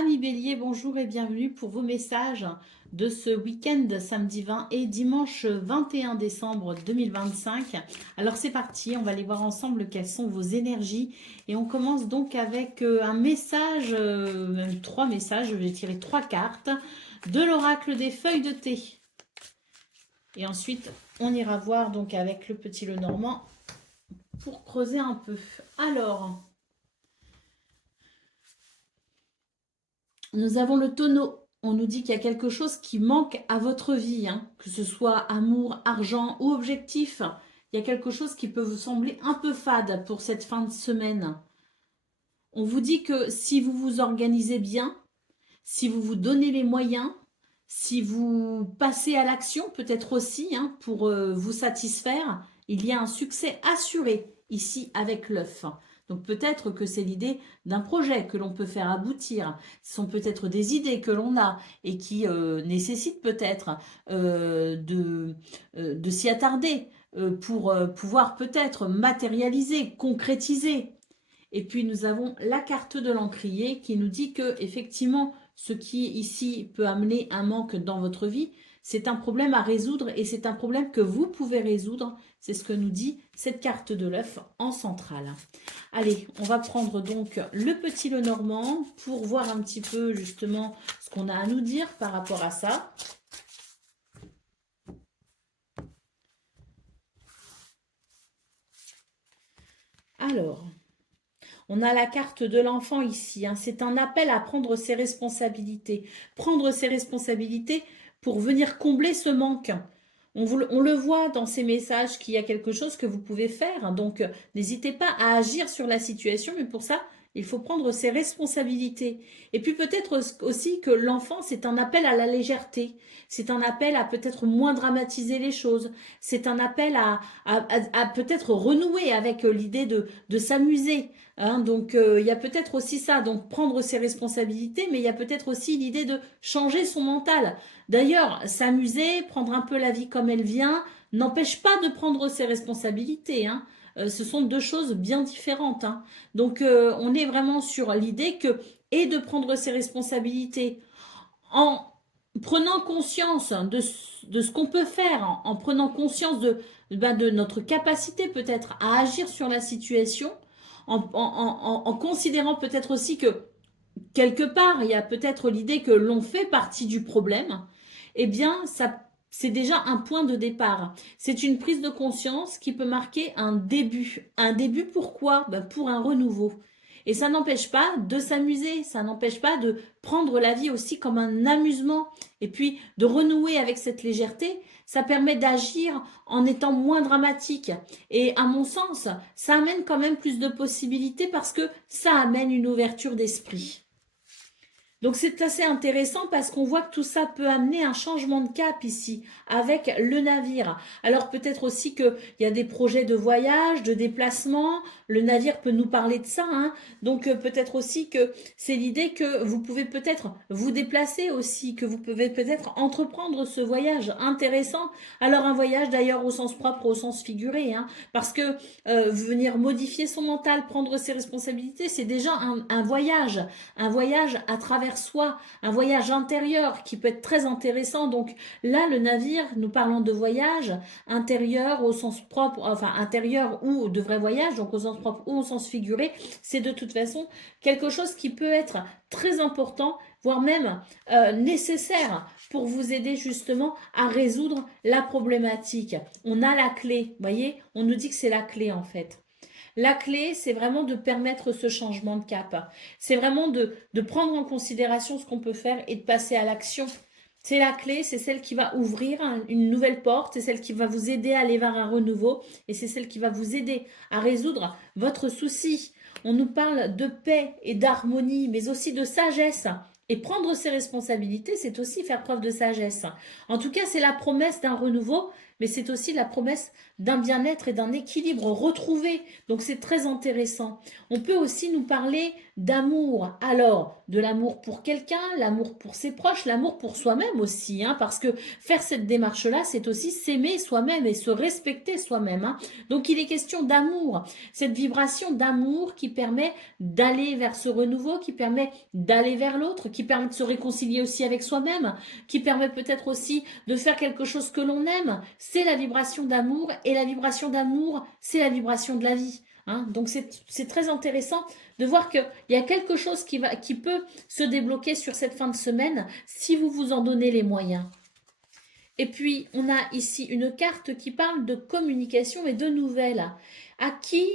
Amis Bélier, bonjour et bienvenue pour vos messages de ce week-end samedi 20 et dimanche 21 décembre 2025. Alors c'est parti, on va aller voir ensemble quelles sont vos énergies et on commence donc avec un message, même trois messages, je vais tirer trois cartes de l'oracle des feuilles de thé. Et ensuite on ira voir donc avec le petit Lenormand pour creuser un peu. Alors... Nous avons le tonneau. On nous dit qu'il y a quelque chose qui manque à votre vie, hein, que ce soit amour, argent ou objectif. Il y a quelque chose qui peut vous sembler un peu fade pour cette fin de semaine. On vous dit que si vous vous organisez bien, si vous vous donnez les moyens, si vous passez à l'action peut-être aussi hein, pour vous satisfaire, il y a un succès assuré ici avec l'œuf. Donc peut-être que c'est l'idée d'un projet que l'on peut faire aboutir. Ce sont peut-être des idées que l'on a et qui nécessitent peut-être de s'y attarder pour pouvoir peut-être matérialiser, concrétiser. Et puis nous avons la carte de l'encrier qui nous dit que effectivement ce qui ici peut amener un manque dans votre vie, c'est un problème à résoudre et c'est un problème que vous pouvez résoudre. C'est ce que nous dit cette carte de l'œuf en centrale. Allez, on va prendre donc le petit Lenormand pour voir un petit peu justement ce qu'on a à nous dire par rapport à ça. Alors, on a la carte de l'enfant ici. Hein. C'est un appel à prendre ses responsabilités. Prendre ses responsabilités pour venir combler ce manque. On le voit dans ces messages qu'il y a quelque chose que vous pouvez faire. Donc, n'hésitez pas à agir sur la situation, mais pour ça, il faut prendre ses responsabilités. Et puis peut-être aussi que l'enfant, c'est un appel à la légèreté. C'est un appel à peut-être moins dramatiser les choses. C'est un appel à peut-être renouer avec l'idée de s'amuser. Hein. Donc, il y a peut-être aussi ça. Donc, prendre ses responsabilités, mais il y a peut-être aussi l'idée de changer son mental. D'ailleurs, s'amuser, prendre un peu la vie comme elle vient, n'empêche pas de prendre ses responsabilités. Hein. Ce sont deux choses bien différentes. Hein. Donc, on est vraiment sur l'idée que, et de prendre ses responsabilités en prenant conscience de ce qu'on peut faire, en prenant conscience de notre capacité peut-être à agir sur la situation, en considérant peut-être aussi que quelque part, il y a peut-être l'idée que l'on fait partie du problème, eh bien, ça, c'est déjà un point de départ. C'est une prise de conscience qui peut marquer un début. Un début pourquoi? Ben, pour un renouveau. Et ça n'empêche pas de s'amuser, ça n'empêche pas de prendre la vie aussi comme un amusement. Et puis de renouer avec cette légèreté, ça permet d'agir en étant moins dramatique. Et à mon sens, ça amène quand même plus de possibilités parce que ça amène une ouverture d'esprit. Donc c'est assez intéressant parce qu'on voit que tout ça peut amener un changement de cap ici avec le navire. Alors peut-être aussi qu'il y a des projets de voyage, de déplacement, le navire peut nous parler de ça. Hein. Donc peut-être aussi que c'est l'idée que vous pouvez peut-être vous déplacer aussi, que vous pouvez peut-être entreprendre ce voyage intéressant. Alors un voyage d'ailleurs au sens propre, au sens figuré, hein, parce que venir modifier son mental, prendre ses responsabilités, c'est déjà un voyage à travers soi, un voyage intérieur qui peut être très intéressant. Donc là, le navire, nous parlons de voyage intérieur au sens propre, enfin intérieur ou de vrai voyage, donc au sens propre ou au sens figuré, c'est de toute façon quelque chose qui peut être très important, voire même nécessaire pour vous aider justement à résoudre la problématique. On a la clé, voyez, on nous dit que c'est la clé en fait. La clé, c'est vraiment de permettre ce changement de cap. C'est vraiment de prendre en considération ce qu'on peut faire et de passer à l'action. C'est la clé, c'est celle qui va ouvrir une nouvelle porte, c'est celle qui va vous aider à aller vers un renouveau et c'est celle qui va vous aider à résoudre votre souci. On nous parle de paix et d'harmonie, mais aussi de sagesse. Et prendre ses responsabilités, c'est aussi faire preuve de sagesse. En tout cas, c'est la promesse d'un renouveau, mais c'est aussi la promesse d'un bien-être et d'un équilibre retrouvé. Donc c'est très intéressant. On peut aussi nous parler d'amour. Alors, de l'amour pour quelqu'un, l'amour pour ses proches, l'amour pour soi-même aussi, hein, parce que faire cette démarche-là, c'est aussi s'aimer soi-même et se respecter soi-même, hein. Donc il est question d'amour, cette vibration d'amour qui permet d'aller vers ce renouveau, qui permet d'aller vers l'autre, qui permet de se réconcilier aussi avec soi-même, qui permet peut-être aussi de faire quelque chose que l'on aime. C'est la vibration d'amour, et la vibration d'amour, c'est la vibration de la vie. Hein. Donc c'est très intéressant de voir qu'il y a quelque chose qui peut se débloquer sur cette fin de semaine si vous vous en donnez les moyens. Et puis, on a ici une carte qui parle de communication et de nouvelles. À qui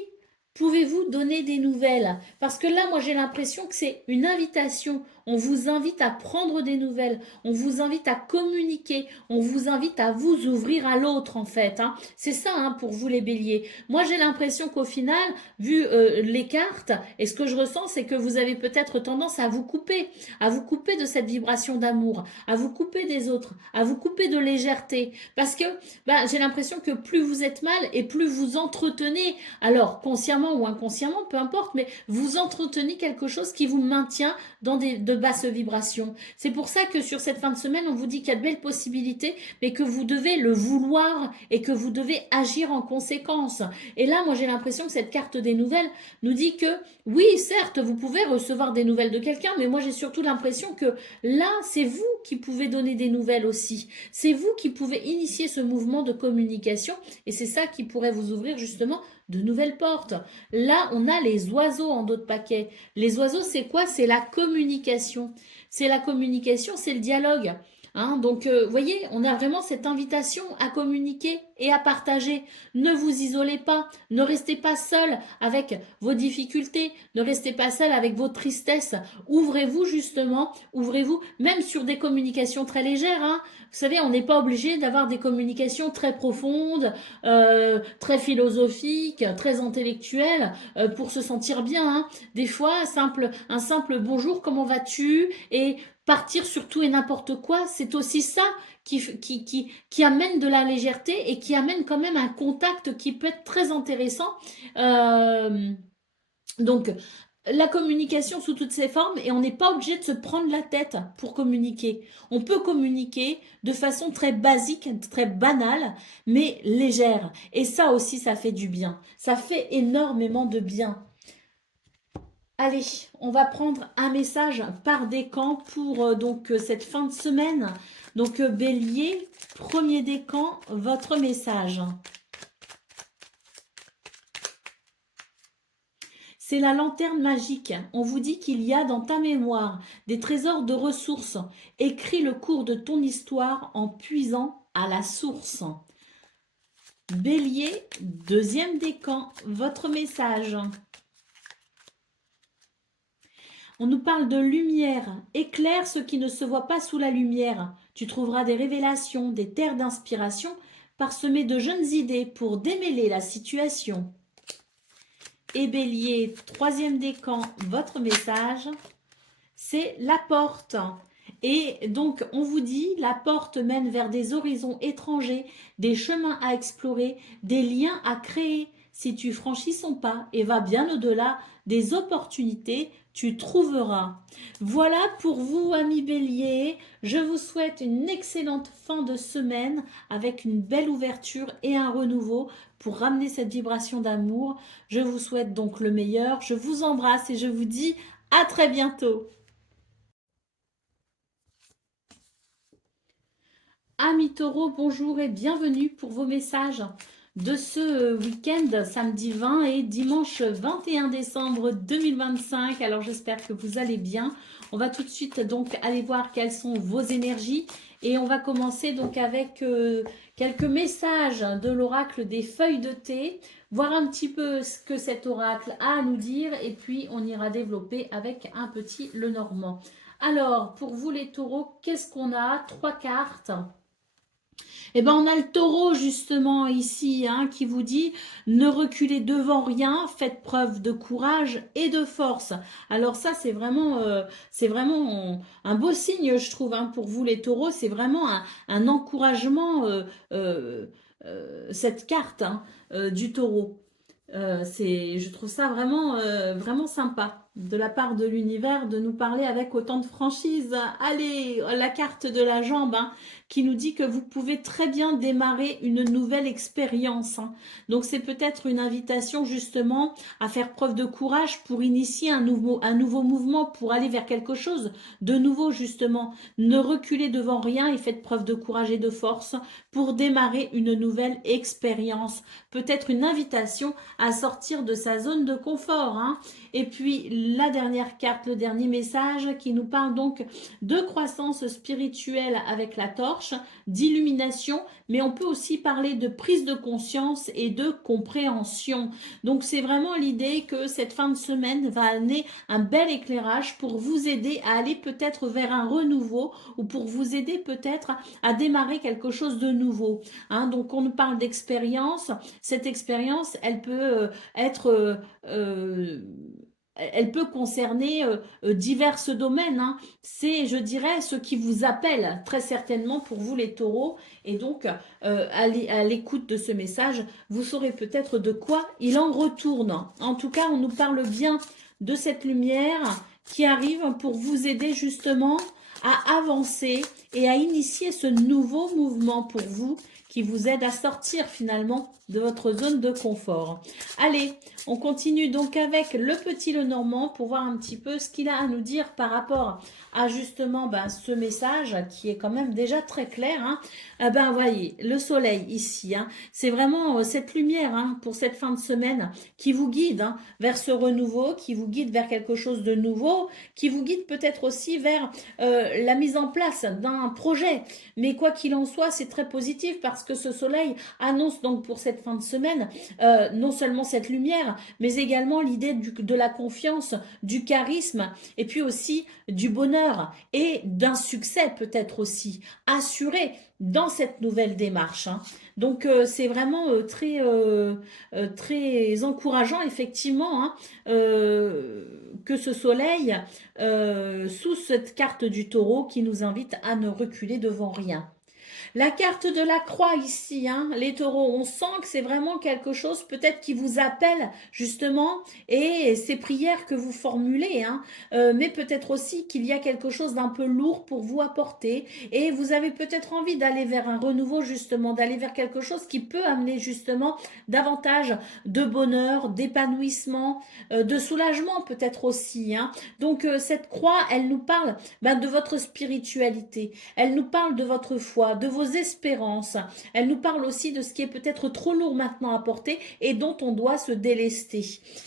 pouvez-vous donner des nouvelles? Parce que là, moi, j'ai l'impression que c'est une invitation. On vous invite à prendre des nouvelles. On vous invite à communiquer. On vous invite à vous ouvrir à l'autre, en fait. Hein. C'est ça, hein, pour vous, les béliers. Moi, j'ai l'impression qu'au final, vu les cartes, et ce que je ressens, c'est que vous avez peut-être tendance à vous couper de cette vibration d'amour, à vous couper des autres, à vous couper de légèreté. Parce que j'ai l'impression que plus vous êtes mal et plus vous entretenez, alors consciemment ou inconsciemment, peu importe, mais vous entretenez quelque chose qui vous maintient dans de basses vibrations. C'est pour ça que sur cette fin de semaine, on vous dit qu'il y a de belles possibilités, mais que vous devez le vouloir et que vous devez agir en conséquence. Et là, moi, j'ai l'impression que cette carte des nouvelles nous dit que oui, certes, vous pouvez recevoir des nouvelles de quelqu'un, mais moi, j'ai surtout l'impression que là, c'est vous qui pouvez donner des nouvelles aussi. C'est vous qui pouvez initier ce mouvement de communication, et c'est ça qui pourrait vous ouvrir justement de nouvelles portes. Là, on a les oiseaux en dos de paquet. Les oiseaux, c'est quoi? C'est la communication. C'est la communication, c'est le dialogue. Hein, donc, voyez, on a vraiment cette invitation à communiquer et à partager. Ne vous isolez pas, ne restez pas seul avec vos difficultés, ne restez pas seul avec vos tristesses. Ouvrez-vous justement, ouvrez-vous même sur des communications très légères. Hein. Vous savez, on n'est pas obligé d'avoir des communications très profondes, très philosophiques, très intellectuelles pour se sentir bien. Hein. Des fois, un simple bonjour, comment vas-tu? Et partir sur tout et n'importe quoi, c'est aussi ça qui amène de la légèreté et qui amène quand même un contact qui peut être très intéressant. Euh, donc, la communication sous toutes ses formes, et on n'est pas obligé de se prendre la tête pour communiquer. On peut communiquer de façon très basique, très banale, mais légère. Et ça aussi, ça fait du bien. Ça fait énormément de bien. Allez, on va prendre un message par décan pour cette fin de semaine. Donc Bélier, premier décan, votre message. C'est la lanterne magique. On vous dit qu'il y a dans ta mémoire des trésors de ressources. Écris le cours de ton histoire en puisant à la source. Bélier, deuxième décan, votre message. On nous parle de lumière. Éclaire ce qui ne se voit pas sous la lumière. Tu trouveras des révélations, des terres d'inspiration, parsemées de jeunes idées pour démêler la situation. Et Bélier, troisième décan, votre message, c'est la porte. Et donc, on vous dit, la porte mène vers des horizons étrangers, des chemins à explorer, des liens à créer. Si tu franchis son pas et vas bien au-delà des opportunités, tu trouveras. Voilà pour vous, amis Bélier. Je vous souhaite une excellente fin de semaine avec une belle ouverture et un renouveau pour ramener cette vibration d'amour. Je vous souhaite donc le meilleur. Je vous embrasse et je vous dis à très bientôt. Amis taureaux, bonjour et bienvenue pour vos messages de ce week-end, samedi 20 et dimanche 21 décembre 2025. Alors j'espère que vous allez bien. On va tout de suite donc aller voir quelles sont vos énergies et on va commencer donc avec quelques messages de l'oracle des feuilles de thé, voir un petit peu ce que cet oracle a à nous dire et puis on ira développer avec un petit Lenormand. Alors pour vous les taureaux, qu'est-ce qu'on a? 3 cartes. Eh ben, on a le taureau justement ici hein, qui vous dit ne reculez devant rien, faites preuve de courage et de force. Alors ça c'est vraiment un beau signe je trouve hein, pour vous les taureaux. C'est vraiment un encouragement cette carte hein, du taureau. Je trouve ça vraiment, vraiment sympa de la part de l'univers de nous parler avec autant de franchise. Allez, la carte de la jambe hein, qui nous dit que vous pouvez très bien démarrer une nouvelle expérience. Hein. Donc c'est peut-être une invitation justement à faire preuve de courage pour initier un nouveau mouvement, pour aller vers quelque chose de nouveau justement. Ne reculez devant rien et faites preuve de courage et de force pour démarrer une nouvelle expérience. Peut-être une invitation à sortir de sa zone de confort. Hein. Et puis la dernière carte, le dernier message qui nous parle donc de croissance spirituelle avec la torche, d'illumination, mais on peut aussi parler de prise de conscience et de compréhension. Donc c'est vraiment l'idée que cette fin de semaine va amener un bel éclairage pour vous aider à aller peut-être vers un renouveau ou pour vous aider peut-être à démarrer quelque chose de nouveau. Hein. Donc on nous parle d'expérience. Cette expérience, elle peut être elle peut concerner divers domaines. Hein. C'est, je dirais, ce qui vous appelle très certainement pour vous les taureaux. Et donc, à l'écoute de ce message, vous saurez peut-être de quoi il en retourne. En tout cas, on nous parle bien de cette lumière qui arrive pour vous aider justement à avancer et à initier ce nouveau mouvement pour vous qui vous aide à sortir finalement de votre zone de confort. Allez, on continue donc avec le petit Lenormand pour voir un petit peu ce qu'il a à nous dire par rapport à justement ce message qui est quand même déjà très clair. Hein. Voyez, le soleil ici, hein, c'est vraiment cette lumière hein, pour cette fin de semaine qui vous guide hein, vers ce renouveau, qui vous guide vers quelque chose de nouveau, qui vous guide peut-être aussi vers la mise en place d'un projet. Mais quoi qu'il en soit, c'est très positif parce que ce soleil annonce donc pour cette fin de semaine non seulement cette lumière, mais également l'idée de la confiance, du charisme et puis aussi du bonheur et d'un succès peut-être aussi assuré dans cette nouvelle démarche. Hein. Donc c'est vraiment très encourageant effectivement hein, que ce soleil sous cette carte du taureau qui nous invite à ne reculer devant rien. La carte de la croix ici, hein, les taureaux, on sent que c'est vraiment quelque chose peut-être qui vous appelle justement et ces prières que vous formulez, hein, mais peut-être aussi qu'il y a quelque chose d'un peu lourd pour vous apporter et vous avez peut-être envie d'aller vers un renouveau justement, d'aller vers quelque chose qui peut amener justement davantage de bonheur, d'épanouissement, de soulagement peut-être aussi. Hein. Donc cette croix, elle nous parle de votre spiritualité, elle nous parle de votre foi, de vos espérances. Elle nous parle aussi de ce qui est peut-être trop lourd maintenant à porter et dont on doit se délester.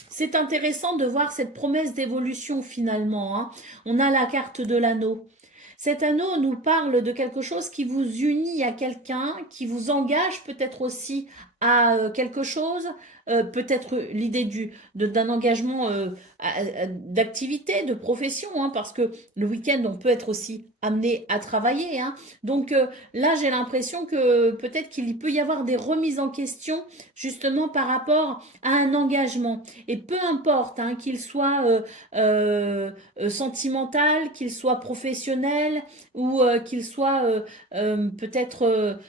C'est intéressant de voir cette promesse d'évolution finalement. Hein. On a la carte de l'anneau. Cet anneau nous parle de quelque chose qui vous unit à quelqu'un, qui vous engage peut-être aussi à quelque chose, peut-être l'idée d'un engagement d'activité, de profession, hein, parce que le week-end, on peut être aussi amené à travailler. Hein. Donc là, j'ai l'impression que peut-être qu'il peut y avoir des remises en question justement par rapport à un engagement. Et peu importe hein, qu'il soit sentimental, qu'il soit professionnel ou qu'il soit peut-être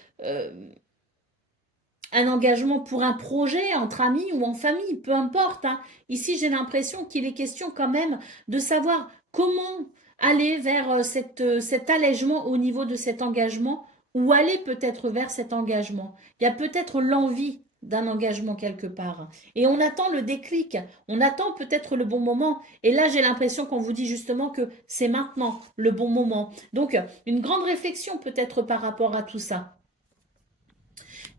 un engagement pour un projet entre amis ou en famille, peu importe. Hein. Ici, j'ai l'impression qu'il est question quand même de savoir comment aller vers cet allègement au niveau de cet engagement ou aller peut-être vers cet engagement. Il y a peut-être l'envie d'un engagement quelque part. Et on attend le déclic, on attend peut-être le bon moment. Et là, j'ai l'impression qu'on vous dit justement que c'est maintenant le bon moment. Donc, une grande réflexion peut-être par rapport à tout ça.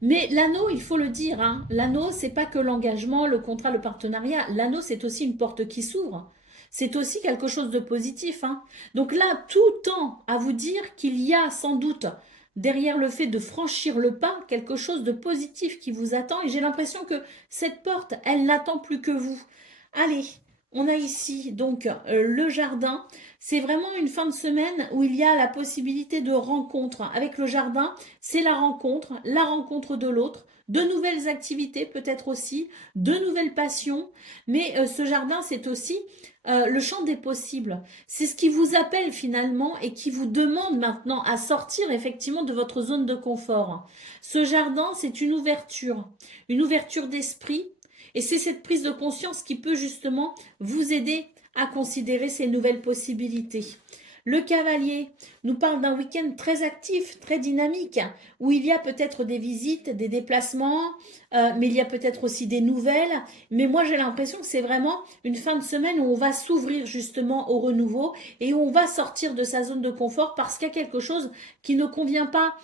Mais l'anneau, il faut le dire, hein, l'anneau, c'est pas que l'engagement, le contrat, le partenariat. L'anneau, c'est aussi une porte qui s'ouvre. C'est aussi quelque chose de positif. Hein. Donc là, tout tend à vous dire qu'il y a sans doute derrière le fait de franchir le pas quelque chose de positif qui vous attend. Et j'ai l'impression que cette porte, elle n'attend plus que vous. Allez, on a ici donc le jardin. C'est vraiment une fin de semaine où il y a la possibilité de rencontre. Avec le jardin, c'est la rencontre de l'autre, de nouvelles activités peut-être aussi, de nouvelles passions. Mais ce jardin, c'est aussi le champ des possibles. C'est ce qui vous appelle finalement et qui vous demande maintenant à sortir effectivement de votre zone de confort. Ce jardin, c'est une ouverture d'esprit. Et c'est cette prise de conscience qui peut justement vous aider à considérer ces nouvelles possibilités. Le cavalier nous parle d'un week-end très actif, très dynamique, où il y a peut-être des visites, des déplacements, mais il y a peut-être aussi des nouvelles. Mais moi, j'ai l'impression que c'est vraiment une fin de semaine où on va s'ouvrir justement au renouveau et où on va sortir de sa zone de confort parce qu'il y a quelque chose qui ne convient pas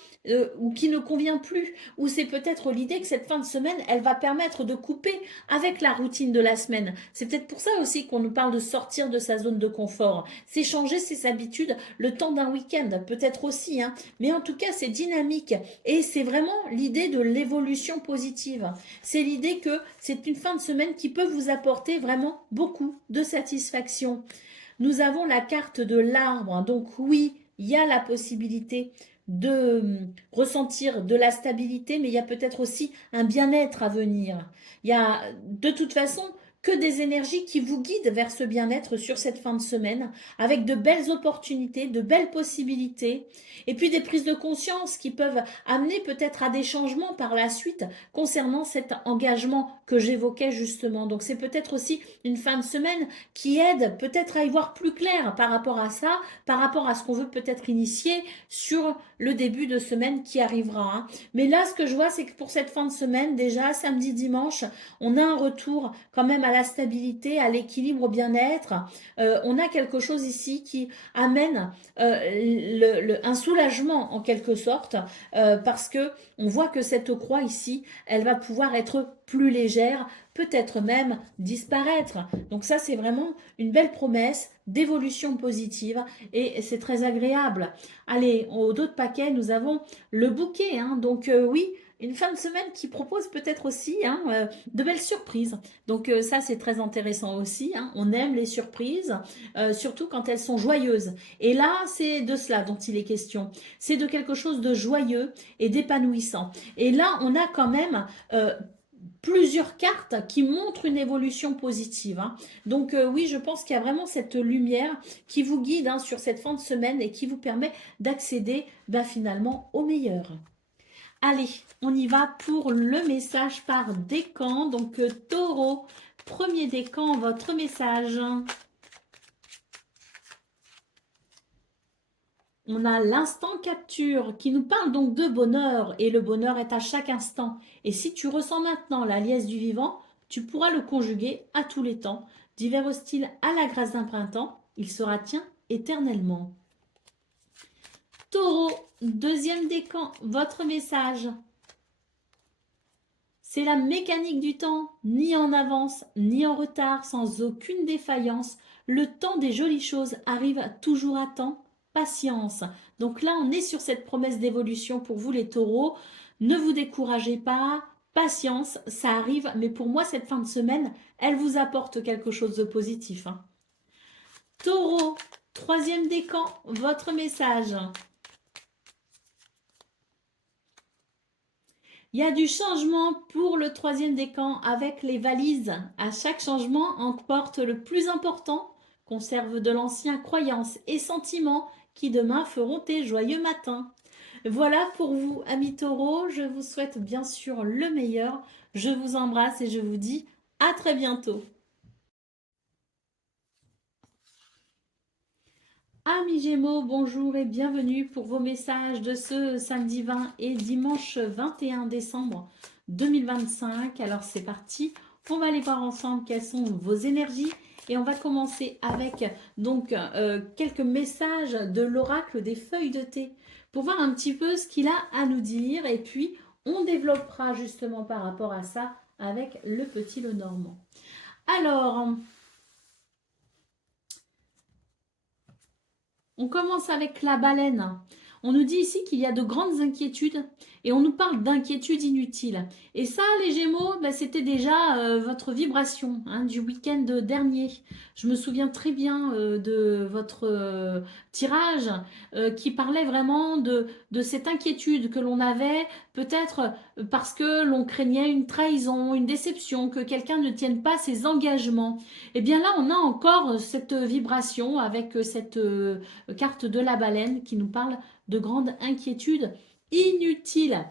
ou qui ne convient plus. Ou c'est peut-être l'idée que cette fin de semaine, elle va permettre de couper avec la routine de la semaine. C'est peut-être pour ça aussi qu'on nous parle de sortir de sa zone de confort. C'est changer ses habitudes le temps d'un week-end, peut-être aussi. Hein. Mais en tout cas, c'est dynamique. Et c'est vraiment l'idée de l'évolution positive. C'est l'idée que c'est une fin de semaine qui peut vous apporter vraiment beaucoup de satisfaction. Nous avons la carte de l'arbre. Donc oui, il y a la possibilité de ressentir de la stabilité, mais il y a peut-être aussi un bien-être à venir. Il y a de toute façon que des énergies qui vous guident vers ce bien-être sur cette fin de semaine, avec de belles opportunités, de belles possibilités, et puis des prises de conscience qui peuvent amener peut-être à des changements par la suite concernant cet engagement que j'évoquais justement. Donc c'est peut-être aussi une fin de semaine qui aide peut-être à y voir plus clair par rapport à ça, par rapport à ce qu'on veut peut-être initier sur le début de semaine qui arrivera. Hein. Mais là, ce que je vois, c'est que pour cette fin de semaine, déjà samedi, dimanche, on a un retour quand même à la stabilité, à l'équilibre, au bien-être. On a quelque chose ici qui amène un soulagement en quelque sorte, parce que on voit que cette croix ici, elle va pouvoir être plus légère, peut-être même disparaître. Donc ça, c'est vraiment une belle promesse d'évolution positive et c'est très agréable. Allez, au dos de paquet, nous avons le bouquet. Hein. Donc oui, une fin de semaine qui propose peut-être aussi de belles surprises. Donc ça, c'est très intéressant aussi. Hein. On aime les surprises, surtout quand elles sont joyeuses. Et là, c'est de cela dont il est question. C'est de quelque chose de joyeux et d'épanouissant. Et là, on a quand même plusieurs cartes qui montrent une évolution positive. Hein. Donc oui, je pense qu'il y a vraiment cette lumière qui vous guide hein, sur cette fin de semaine et qui vous permet d'accéder finalement au meilleur. Allez, on y va pour le message par décan. Donc Taureau, premier décan, votre message. On a l'instant capture qui nous parle donc de bonheur et le bonheur est à chaque instant. Et si tu ressens maintenant la liesse du vivant, tu pourras le conjuguer à tous les temps. D'hiver hostile à la grâce d'un printemps, il sera tien éternellement. Taureau, deuxième décan, votre message. C'est la mécanique du temps, ni en avance, ni en retard, sans aucune défaillance. Le temps des jolies choses arrive toujours à temps. Patience. Donc là, on est sur cette promesse d'évolution pour vous les taureaux. Ne vous découragez pas. Patience, ça arrive. Mais pour moi, cette fin de semaine, elle vous apporte quelque chose de positif. Hein. Taureau, troisième décan, votre message. Il y a du changement pour le troisième décan avec les valises. À chaque changement, emporte le plus important. Conserve de l'ancien croyances et sentiments qui demain feront tes joyeux matins. Voilà pour vous, amis taureaux. Je vous souhaite bien sûr le meilleur. Je vous embrasse et je vous dis à très bientôt. Amis Gémeaux, bonjour et bienvenue pour vos messages de ce samedi 20 et dimanche 21 décembre 2025. Alors c'est parti, on va aller voir ensemble quelles sont vos énergies et on va commencer avec donc quelques messages de l'oracle des feuilles de thé pour voir un petit peu ce qu'il a à nous dire et puis on développera justement par rapport à ça avec le petit Lenormand. Alors, on commence avec la baleine. On nous dit ici qu'il y a de grandes inquiétudes et on nous parle d'inquiétudes inutiles. Et ça, les Gémeaux, ben, c'était déjà votre vibration hein, du week-end dernier. Je me souviens très bien de votre tirage qui parlait vraiment de cette inquiétude que l'on avait, peut-être parce que l'on craignait une trahison, une déception, que quelqu'un ne tienne pas ses engagements. Et bien là, on a encore cette vibration avec cette carte de la baleine qui nous parle de grandes inquiétudes inutiles.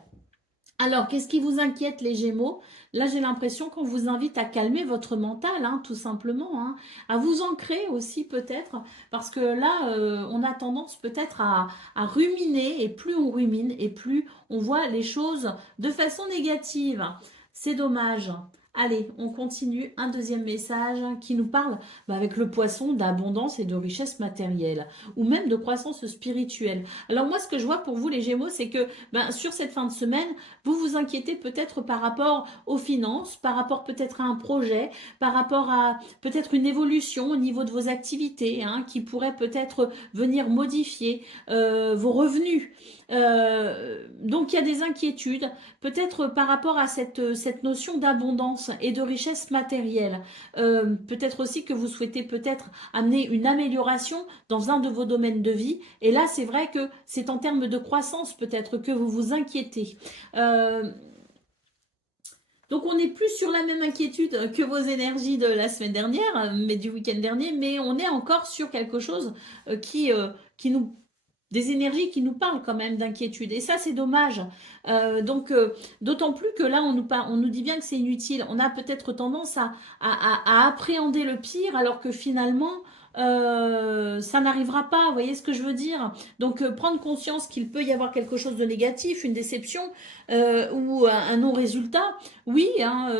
Alors, qu'est-ce qui vous inquiète les Gémeaux? Là, j'ai l'impression qu'on vous invite à calmer votre mental, hein, tout simplement, hein, à vous ancrer aussi peut-être, parce que là, on a tendance peut-être à ruminer, et plus on rumine, et plus on voit les choses de façon négative. C'est dommage. Allez, on continue. Un deuxième message qui nous parle avec le poisson d'abondance et de richesse matérielle, ou même de croissance spirituelle. Alors moi, ce que je vois pour vous les Gémeaux, c'est que sur cette fin de semaine, vous vous inquiétez peut-être par rapport aux finances, par rapport peut-être à un projet, par rapport à peut-être une évolution au niveau de vos activités hein, qui pourrait peut-être venir modifier vos revenus. Donc il y a des inquiétudes, peut-être par rapport à cette notion d'abondance et de richesse matérielle. Peut-être aussi que vous souhaitez peut-être amener une amélioration dans un de vos domaines de vie. Et là, c'est vrai que c'est en termes de croissance peut-être que vous vous inquiétez. Donc on n'est plus sur la même inquiétude que vos énergies de la semaine dernière, mais du week-end dernier, mais on est encore sur quelque chose qui nous des énergies qui nous parlent quand même d'inquiétude. Et ça, c'est dommage. D'autant plus que là, on nous dit bien que c'est inutile. On a peut-être tendance à appréhender le pire, alors que finalement, ça n'arrivera pas. Vous voyez ce que je veux dire? Donc, prendre conscience qu'il peut y avoir quelque chose de négatif, une déception ou un non-résultat, oui, hein,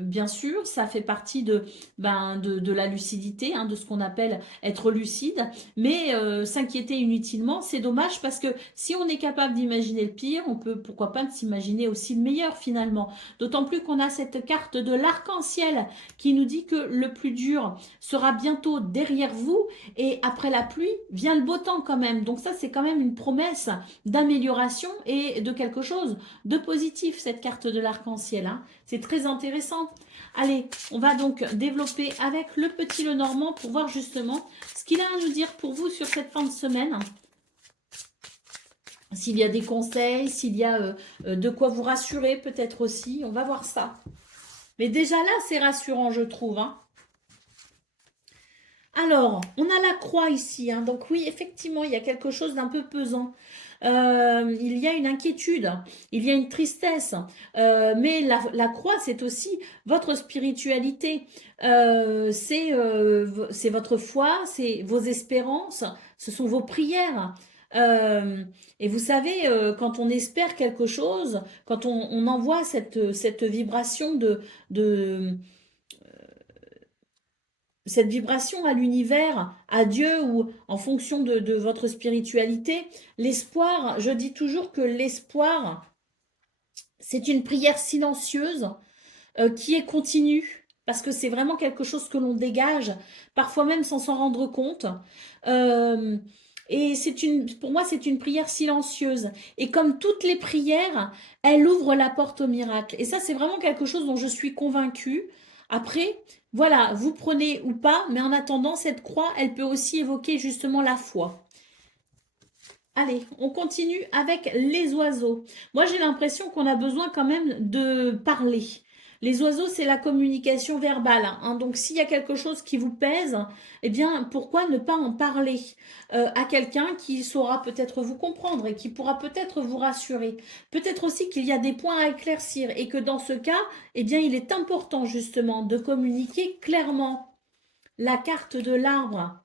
bien sûr, ça fait partie de la lucidité, hein, de ce qu'on appelle être lucide. Mais s'inquiéter inutilement, c'est dommage parce que si on est capable d'imaginer le pire, on peut pourquoi pas s'imaginer aussi le meilleur finalement. D'autant plus qu'on a cette carte de l'arc-en-ciel qui nous dit que le plus dur sera bientôt derrière vous et après la pluie vient le beau temps quand même. Donc ça, c'est quand même une promesse d'amélioration et de quelque chose de positif, cette carte de l'arc-en-ciel. Hein. C'est très intéressant. Allez, on va donc développer avec le petit Lenormand pour voir justement ce qu'il a à nous dire pour vous sur cette fin de semaine. S'il y a des conseils, s'il y a de quoi vous rassurer peut-être aussi, on va voir ça. Mais déjà là, c'est rassurant, je trouve. Hein. Alors, on a la croix ici. Hein. Donc oui, effectivement, il y a quelque chose d'un peu pesant. Il y a une inquiétude, il y a une tristesse, mais la croix, c'est aussi votre spiritualité, c'est votre foi, c'est vos espérances, ce sont vos prières. Et vous savez, quand on espère quelque chose, quand on envoie cette vibration cette vibration à l'univers, à Dieu ou en fonction de votre spiritualité, l'espoir, je dis toujours que l'espoir, c'est une prière silencieuse qui est continue parce que c'est vraiment quelque chose que l'on dégage, parfois même sans s'en rendre compte. Et pour moi, c'est une prière silencieuse. Et comme toutes les prières, elle ouvre la porte au miracle. Et ça, c'est vraiment quelque chose dont je suis convaincue. Après, voilà, vous prenez ou pas, mais en attendant, cette croix, elle peut aussi évoquer justement la foi. Allez, on continue avec les oiseaux. Moi, j'ai l'impression qu'on a besoin quand même de parler. Les oiseaux, c'est la communication verbale. Hein. Donc, s'il y a quelque chose qui vous pèse, eh bien, pourquoi ne pas en parler à quelqu'un qui saura peut-être vous comprendre et qui pourra peut-être vous rassurer. Peut-être aussi qu'il y a des points à éclaircir et que dans ce cas, eh bien, il est important justement de communiquer clairement. La carte de l'arbre.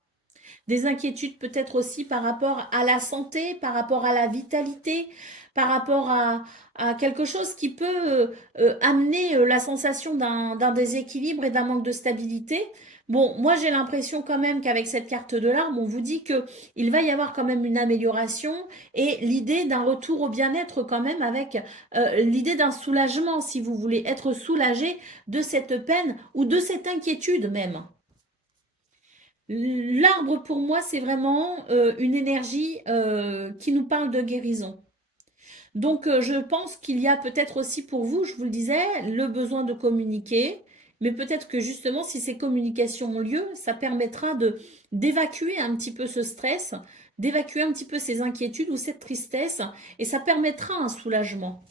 Des inquiétudes peut-être aussi par rapport à la santé, par rapport à la vitalité, par rapport à quelque chose qui peut amener la sensation d'un déséquilibre et d'un manque de stabilité. Bon, moi j'ai l'impression quand même qu'avec cette carte de l'arbre, on vous dit qu'il va y avoir quand même une amélioration et l'idée d'un retour au bien-être quand même avec l'idée d'un soulagement si vous voulez être soulagé de cette peine ou de cette inquiétude même. L'arbre, pour moi, c'est vraiment une énergie qui nous parle de guérison. Donc, je pense qu'il y a peut-être aussi pour vous, je vous le disais, le besoin de communiquer, mais peut-être que justement, si ces communications ont lieu, ça permettra de d'évacuer un petit peu ce stress, d'évacuer un petit peu ces inquiétudes ou cette tristesse, et ça permettra un soulagement.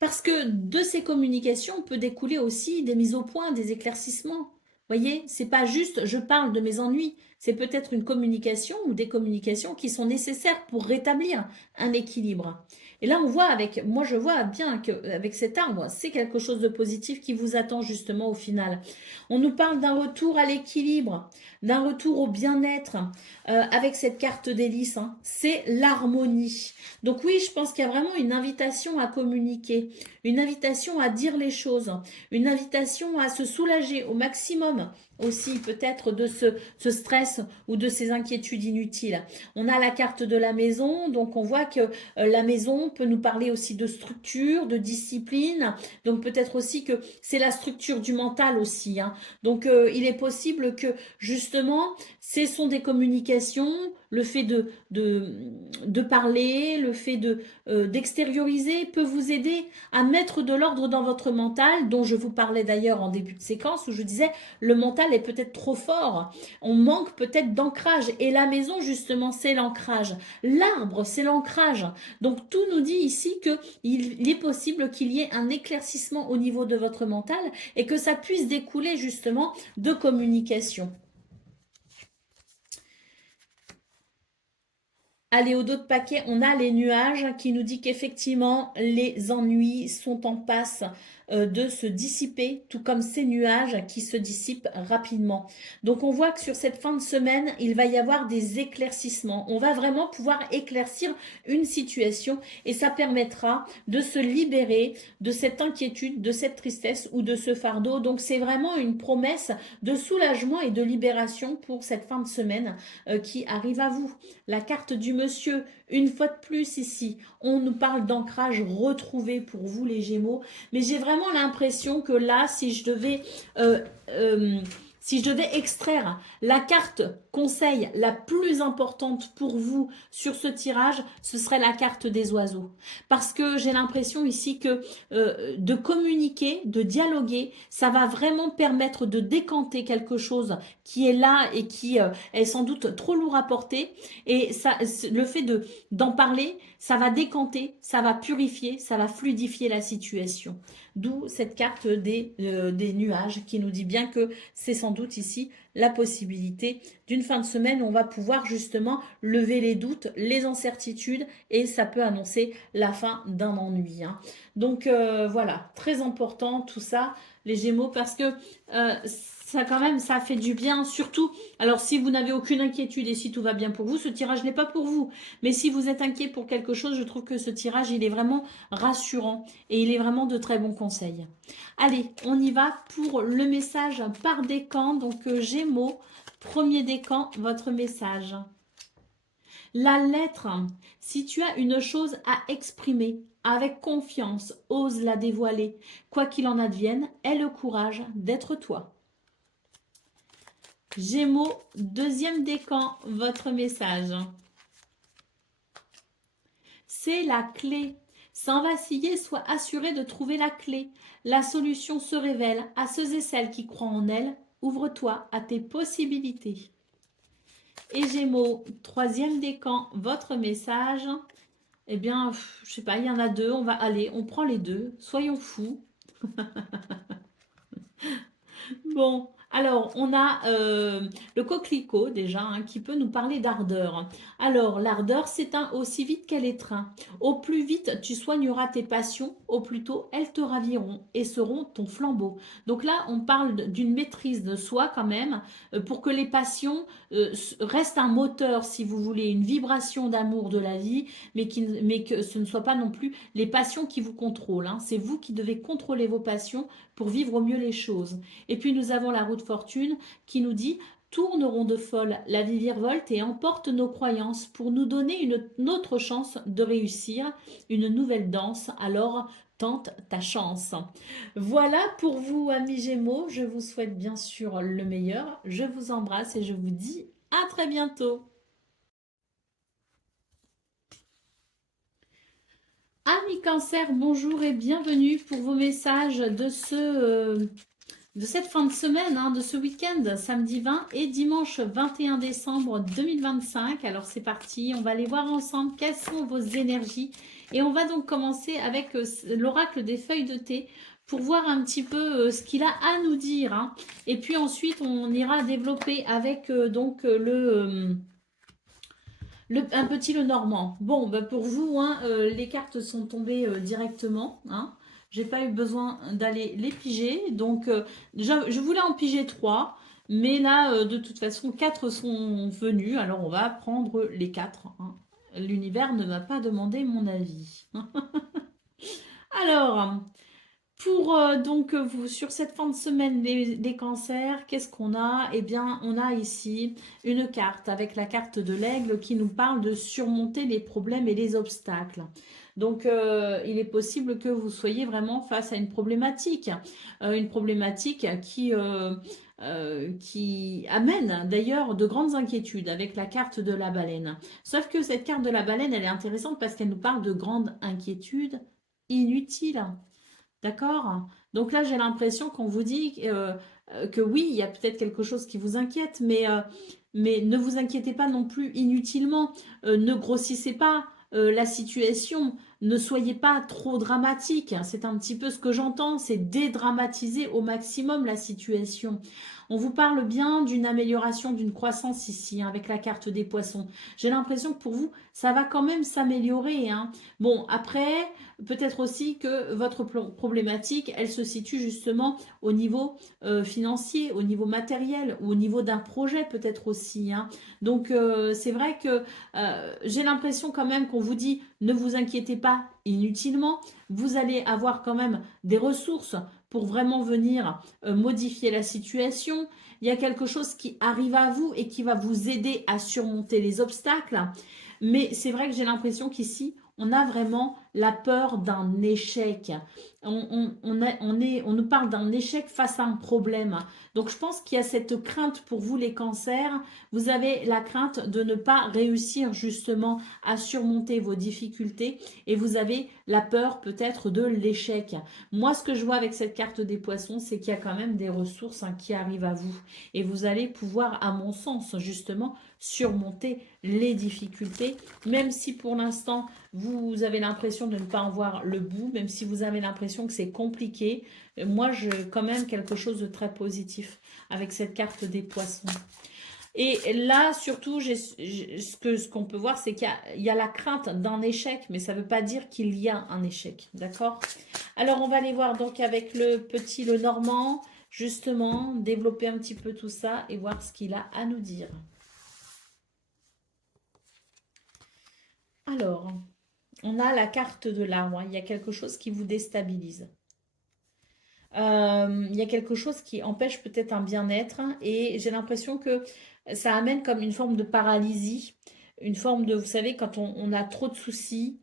Parce que de ces communications peut découler aussi des mises au point, des éclaircissements. Voyez, c'est pas juste je parle de mes ennuis, c'est peut-être une communication ou des communications qui sont nécessaires pour rétablir un équilibre. Et là, on voit avec, moi je vois bien qu'avec cet arbre, c'est quelque chose de positif qui vous attend justement au final. On nous parle d'un retour à l'équilibre, d'un retour au bien-être avec cette carte d'hélice. Hein. C'est l'harmonie. Donc oui, je pense qu'il y a vraiment une invitation à communiquer, une invitation à dire les choses, une invitation à se soulager au maximum aussi peut-être de ce stress ou de ces inquiétudes inutiles. On a la carte de la maison, donc on voit que la maison peut nous parler aussi de structure, de discipline, donc peut-être aussi que c'est la structure du mental aussi. Hein. Donc il est possible que justement, ce sont des communications, le fait de parler, le fait d'extérioriser peut vous aider à mettre de l'ordre dans votre mental, dont je vous parlais d'ailleurs en début de séquence, où je disais le mental est peut-être trop fort, on manque peut-être d'ancrage, et la maison justement c'est l'ancrage, l'arbre c'est l'ancrage, donc tout nous dit ici qu'il est possible qu'il y ait un éclaircissement au niveau de votre mental et que ça puisse découler justement de communication. Allez, au dos de paquet, on a les nuages qui nous dit qu'effectivement, les ennuis sont en passe de se dissiper, tout comme ces nuages qui se dissipent rapidement. Donc, on voit que sur cette fin de semaine, il va y avoir des éclaircissements. On va vraiment pouvoir éclaircir une situation et ça permettra de se libérer de cette inquiétude, de cette tristesse ou de ce fardeau. Donc, c'est vraiment une promesse de soulagement et de libération pour cette fin de semaine qui arrive à vous. La carte du monsieur, une fois de plus ici, on nous parle d'ancrage retrouvé pour vous les Gémeaux, mais j'ai vraiment l'impression que là, euh, euh, si je devais extraire la carte conseil la plus importante pour vous sur ce tirage, ce serait la carte des oiseaux. Parce que j'ai l'impression ici que de communiquer, de dialoguer, ça va vraiment permettre de décanter quelque chose qui est là et qui est sans doute trop lourd à porter. Et ça, le fait d'en parler, ça va décanter, ça va purifier, ça va fluidifier la situation. D'où cette carte des nuages qui nous dit bien que c'est sans doute ici la possibilité d'une fin de semaine où on va pouvoir justement lever les doutes, les incertitudes et ça peut annoncer la fin d'un ennui. Hein. Donc voilà, très important tout ça, les Gémeaux, parce que ça quand même, ça fait du bien, surtout, alors si vous n'avez aucune inquiétude et si tout va bien pour vous, ce tirage n'est pas pour vous. Mais si vous êtes inquiet pour quelque chose, je trouve que ce tirage, il est vraiment rassurant et il est vraiment de très bons conseils. Allez, on y va pour le message par décan, donc Gémeaux, premier décan, votre message. La lettre, si tu as une chose à exprimer, avec confiance, ose la dévoiler. Quoi qu'il en advienne, aie le courage d'être toi. Gémeaux, deuxième décan, votre message. C'est la clé. Sans vaciller, sois assuré de trouver la clé. La solution se révèle à ceux et celles qui croient en elle. Ouvre-toi à tes possibilités. Et Gémeaux, troisième décan, votre message. Eh bien, je sais pas, il y en a deux. On va aller, on prend les deux. Soyons fous. Bon, alors on a le coquelicot déjà hein, qui peut nous parler d'ardeur. Alors l'ardeur s'éteint aussi vite qu'elle étreint. Au plus vite tu soigneras tes passions, au plus tôt elles te raviront et seront ton flambeau. Donc là on parle d'une maîtrise de soi quand même pour que les passions restent un moteur si vous voulez, une vibration d'amour de la vie, mais que ce ne soit pas non plus les passions qui vous contrôlent. Hein. C'est vous qui devez contrôler vos passions pour vivre au mieux les choses. Et puis nous avons la roue de fortune qui nous dit tourne ronde folle, la vie virevolte et emporte nos croyances pour nous donner une autre chance de réussir, une nouvelle danse. Alors tente ta chance. Voilà pour vous, amis Gémeaux. Je vous souhaite bien sûr le meilleur. Je vous embrasse et je vous dis à très bientôt. Amis Cancer, bonjour et bienvenue pour vos messages de cette fin de semaine, de ce week-end, samedi 20 et dimanche 21 décembre 2025. Alors c'est parti, on va aller voir ensemble quelles sont vos énergies. Et on va donc commencer avec l'oracle des feuilles de thé pour voir un petit peu ce qu'il a à nous dire. Et puis ensuite, on ira développer avec un petit le normand. Bon, bah pour vous, les cartes sont tombées directement. J'ai pas eu besoin d'aller les piger. Donc, déjà, je voulais en piger 3. Mais là, de toute façon, 4 sont venus. Alors, on va prendre les 4. L'univers ne m'a pas demandé mon avis. Alors, pour donc vous, sur cette fin de semaine des cancers, qu'est-ce qu'on a? Eh bien, on a ici une carte avec la carte de l'aigle qui nous parle de surmonter les problèmes et les obstacles. Donc, il est possible que vous soyez vraiment face à une problématique qui amène d'ailleurs de grandes inquiétudes avec la carte de la baleine. Sauf que cette carte de la baleine, elle est intéressante parce qu'elle nous parle de grandes inquiétudes inutiles. D'accord? Donc là, j'ai l'impression qu'on vous dit que oui, il y a peut-être quelque chose qui vous inquiète, mais ne vous inquiétez pas non plus inutilement. Ne grossissez pas la situation. Ne soyez pas trop dramatique. C'est un petit peu ce que j'entends, c'est dédramatiser au maximum la situation. On vous parle bien d'une amélioration, d'une croissance ici, avec la carte des poissons. J'ai l'impression que pour vous, ça va quand même s'améliorer. Bon, après, peut-être aussi que votre problématique, elle se situe justement au niveau financier, au niveau matériel ou au niveau d'un projet peut-être aussi. Donc c'est vrai que j'ai l'impression quand même qu'on vous dit ne vous inquiétez pas inutilement, vous allez avoir quand même des ressources pour vraiment venir modifier la situation. Il y a quelque chose qui arrive à vous et qui va vous aider à surmonter les obstacles. Mais c'est vrai que j'ai l'impression qu'ici, on a vraiment la peur d'un échec. On nous parle d'un échec face à un problème. Donc je pense qu'il y a cette crainte pour vous les cancers. Vous avez la crainte de ne pas réussir justement à surmonter vos difficultés et vous avez la peur peut-être de l'échec. Moi, ce que je vois avec cette carte des poissons, c'est qu'il y a quand même des ressources qui arrivent à vous. Et vous allez pouvoir, à mon sens, justement, surmonter les difficultés, même si pour l'instant, vous avez l'impression de ne pas en voir le bout, même si vous avez l'impression que c'est compliqué. Moi, je quand même quelque chose de très positif avec cette carte des poissons. Et là, surtout, ce qu'on peut voir, c'est qu'il y a la crainte d'un échec, mais ça ne veut pas dire qu'il y a un échec, d'accord? Alors, on va aller voir donc avec le Normand, justement, développer un petit peu tout ça et voir ce qu'il a à nous dire. Alors, on a la carte de l'arbre. Il y a quelque chose qui vous déstabilise. Il y a quelque chose qui empêche peut-être un bien-être et j'ai l'impression que ça amène comme une forme de paralysie, une forme de, vous savez, quand on a trop de soucis,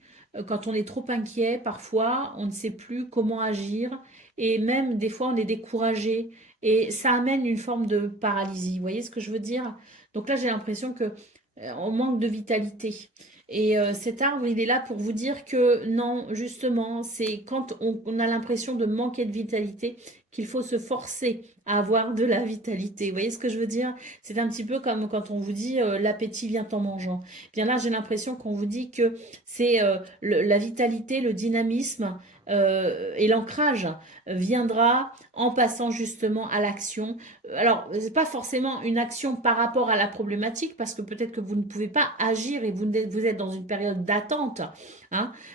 quand on est trop inquiet, parfois on ne sait plus comment agir et même des fois on est découragé et ça amène une forme de paralysie. Vous voyez ce que je veux dire? Donc là j'ai l'impression que on manque de vitalité. Et cet arbre, il est là pour vous dire que non, justement, c'est quand on a l'impression de manquer de vitalité qu'il faut se forcer à avoir de la vitalité. Vous voyez ce que je veux dire? C'est un petit peu comme quand on vous dit l'appétit vient en mangeant. Bien là, j'ai l'impression qu'on vous dit que c'est la vitalité, le dynamisme et l'ancrage viendra en passant justement à l'action. Alors, ce n'est pas forcément une action par rapport à la problématique, parce que peut-être que vous ne pouvez pas agir et vous êtes dans une période d'attente,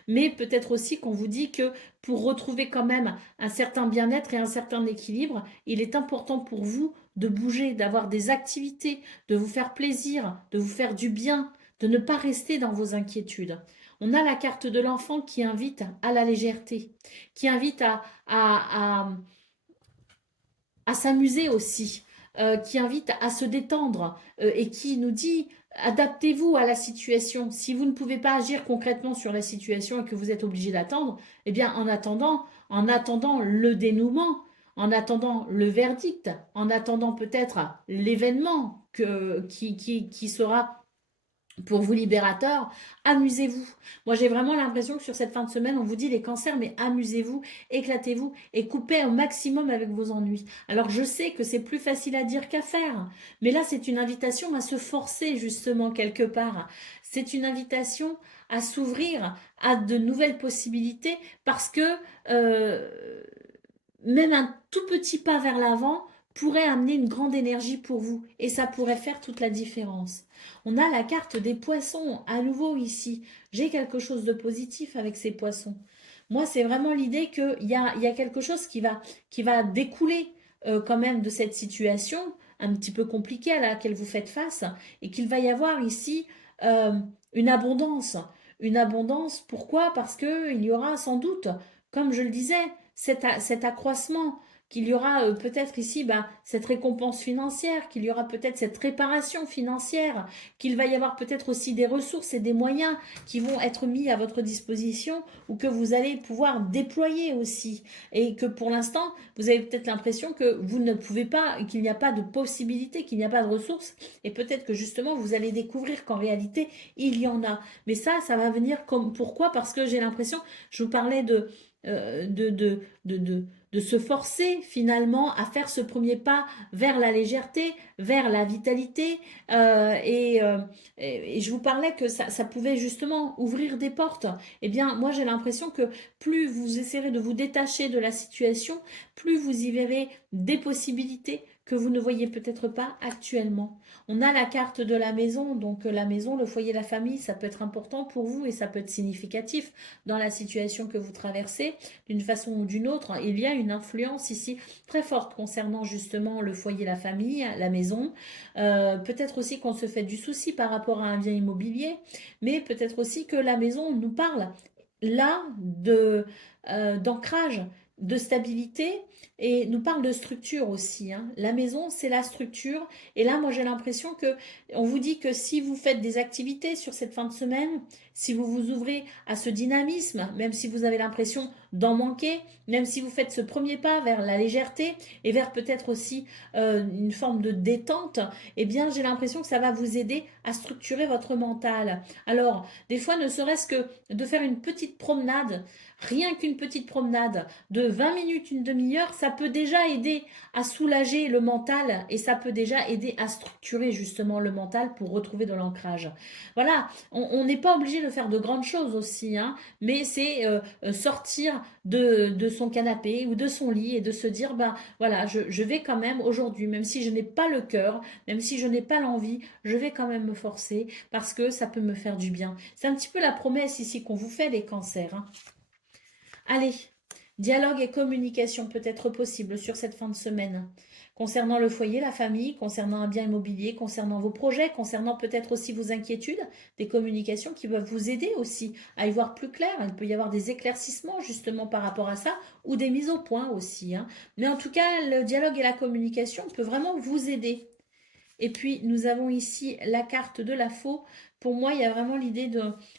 mais peut-être aussi qu'on vous dit que pour retrouver quand même un certain bien-être et un certain équilibre, il est important pour vous de bouger, d'avoir des activités, de vous faire plaisir, de vous faire du bien, de ne pas rester dans vos inquiétudes. On a la carte de l'enfant qui invite à la légèreté, qui invite à s'amuser aussi, qui invite à se détendre et qui nous dit adaptez-vous à la situation. Si vous ne pouvez pas agir concrètement sur la situation et que vous êtes obligé d'attendre, eh bien en attendant le dénouement, en attendant le verdict, en attendant peut-être l'événement qui sera pour vous libérateur, amusez-vous. Moi, j'ai vraiment l'impression que sur cette fin de semaine, on vous dit les cancers, mais amusez-vous, éclatez-vous et coupez au maximum avec vos ennuis. Alors, je sais que c'est plus facile à dire qu'à faire, mais là, c'est une invitation à se forcer, justement, quelque part. C'est une invitation à s'ouvrir à de nouvelles possibilités parce que euh, même un tout petit pas vers l'avant pourrait amener une grande énergie pour vous et ça pourrait faire toute la différence. On a la carte des poissons à nouveau ici. J'ai quelque chose de positif avec ces poissons. Moi, c'est vraiment l'idée qu'il y a quelque chose qui va découler quand même de cette situation un petit peu compliquée à laquelle vous faites face et qu'il va y avoir ici euh, une abondance. Une abondance, pourquoi? Parce qu'il y aura sans doute, comme je le disais, cet accroissement, qu'il y aura peut-être ici cette récompense financière, qu'il y aura peut-être cette réparation financière, qu'il va y avoir peut-être aussi des ressources et des moyens qui vont être mis à votre disposition ou que vous allez pouvoir déployer aussi. Et que pour l'instant, vous avez peut-être l'impression que vous ne pouvez pas, qu'il n'y a pas de possibilité, qu'il n'y a pas de ressources. Et peut-être que justement, vous allez découvrir qu'en réalité, il y en a. Mais ça va venir comme... Pourquoi? Parce que j'ai l'impression, je vous parlais euh, de, de, de, de, de se forcer finalement à faire ce premier pas vers la légèreté, vers la vitalité. Et je vous parlais que ça pouvait justement ouvrir des portes. Eh bien, moi j'ai l'impression que plus vous essaierez de vous détacher de la situation, plus vous y verrez des possibilités que vous ne voyez peut-être pas actuellement. On a la carte de la maison, donc la maison, le foyer, la famille, ça peut être important pour vous et ça peut être significatif dans la situation que vous traversez d'une façon ou d'une autre. Il y a une influence ici très forte concernant justement le foyer, la famille, la maison. Peut-être aussi qu'on se fait du souci par rapport à un bien immobilier, mais peut-être aussi que la maison nous parle là d'ancrage, de stabilité et nous parle de structure aussi. Hein. La maison, c'est la structure. Et là, moi, j'ai l'impression que on vous dit que si vous faites des activités sur cette fin de semaine, si vous vous ouvrez à ce dynamisme, même si vous avez l'impression d'en manquer, même si vous faites ce premier pas vers la légèreté et vers peut-être aussi une forme de détente, eh bien, j'ai l'impression que ça va vous aider à structurer votre mental. Alors, des fois, ne serait-ce que de faire une petite promenade, rien qu'une petite promenade de 20 minutes, une demi-heure, ça peut déjà aider à soulager le mental et ça peut déjà aider à structurer justement le mental pour retrouver de l'ancrage. Voilà, on n'est pas obligé de faire de grandes choses aussi, hein, mais c'est sortir de son canapé ou de son lit et de se dire, ben voilà, je vais quand même aujourd'hui, même si je n'ai pas le cœur, même si je n'ai pas l'envie, je vais quand même me forcer parce que ça peut me faire du bien. C'est un petit peu la promesse ici qu'on vous fait les cancers. Hein. Allez, dialogue et communication peut être possible sur cette fin de semaine. Concernant le foyer, la famille, concernant un bien immobilier, concernant vos projets, concernant peut-être aussi vos inquiétudes, des communications qui peuvent vous aider aussi à y voir plus clair. Il peut y avoir des éclaircissements justement par rapport à ça ou des mises au point aussi. Hein. Mais en tout cas, le dialogue et la communication peut vraiment vous aider. Et puis, nous avons ici la carte de la faux. Pour moi, il y a vraiment l'idée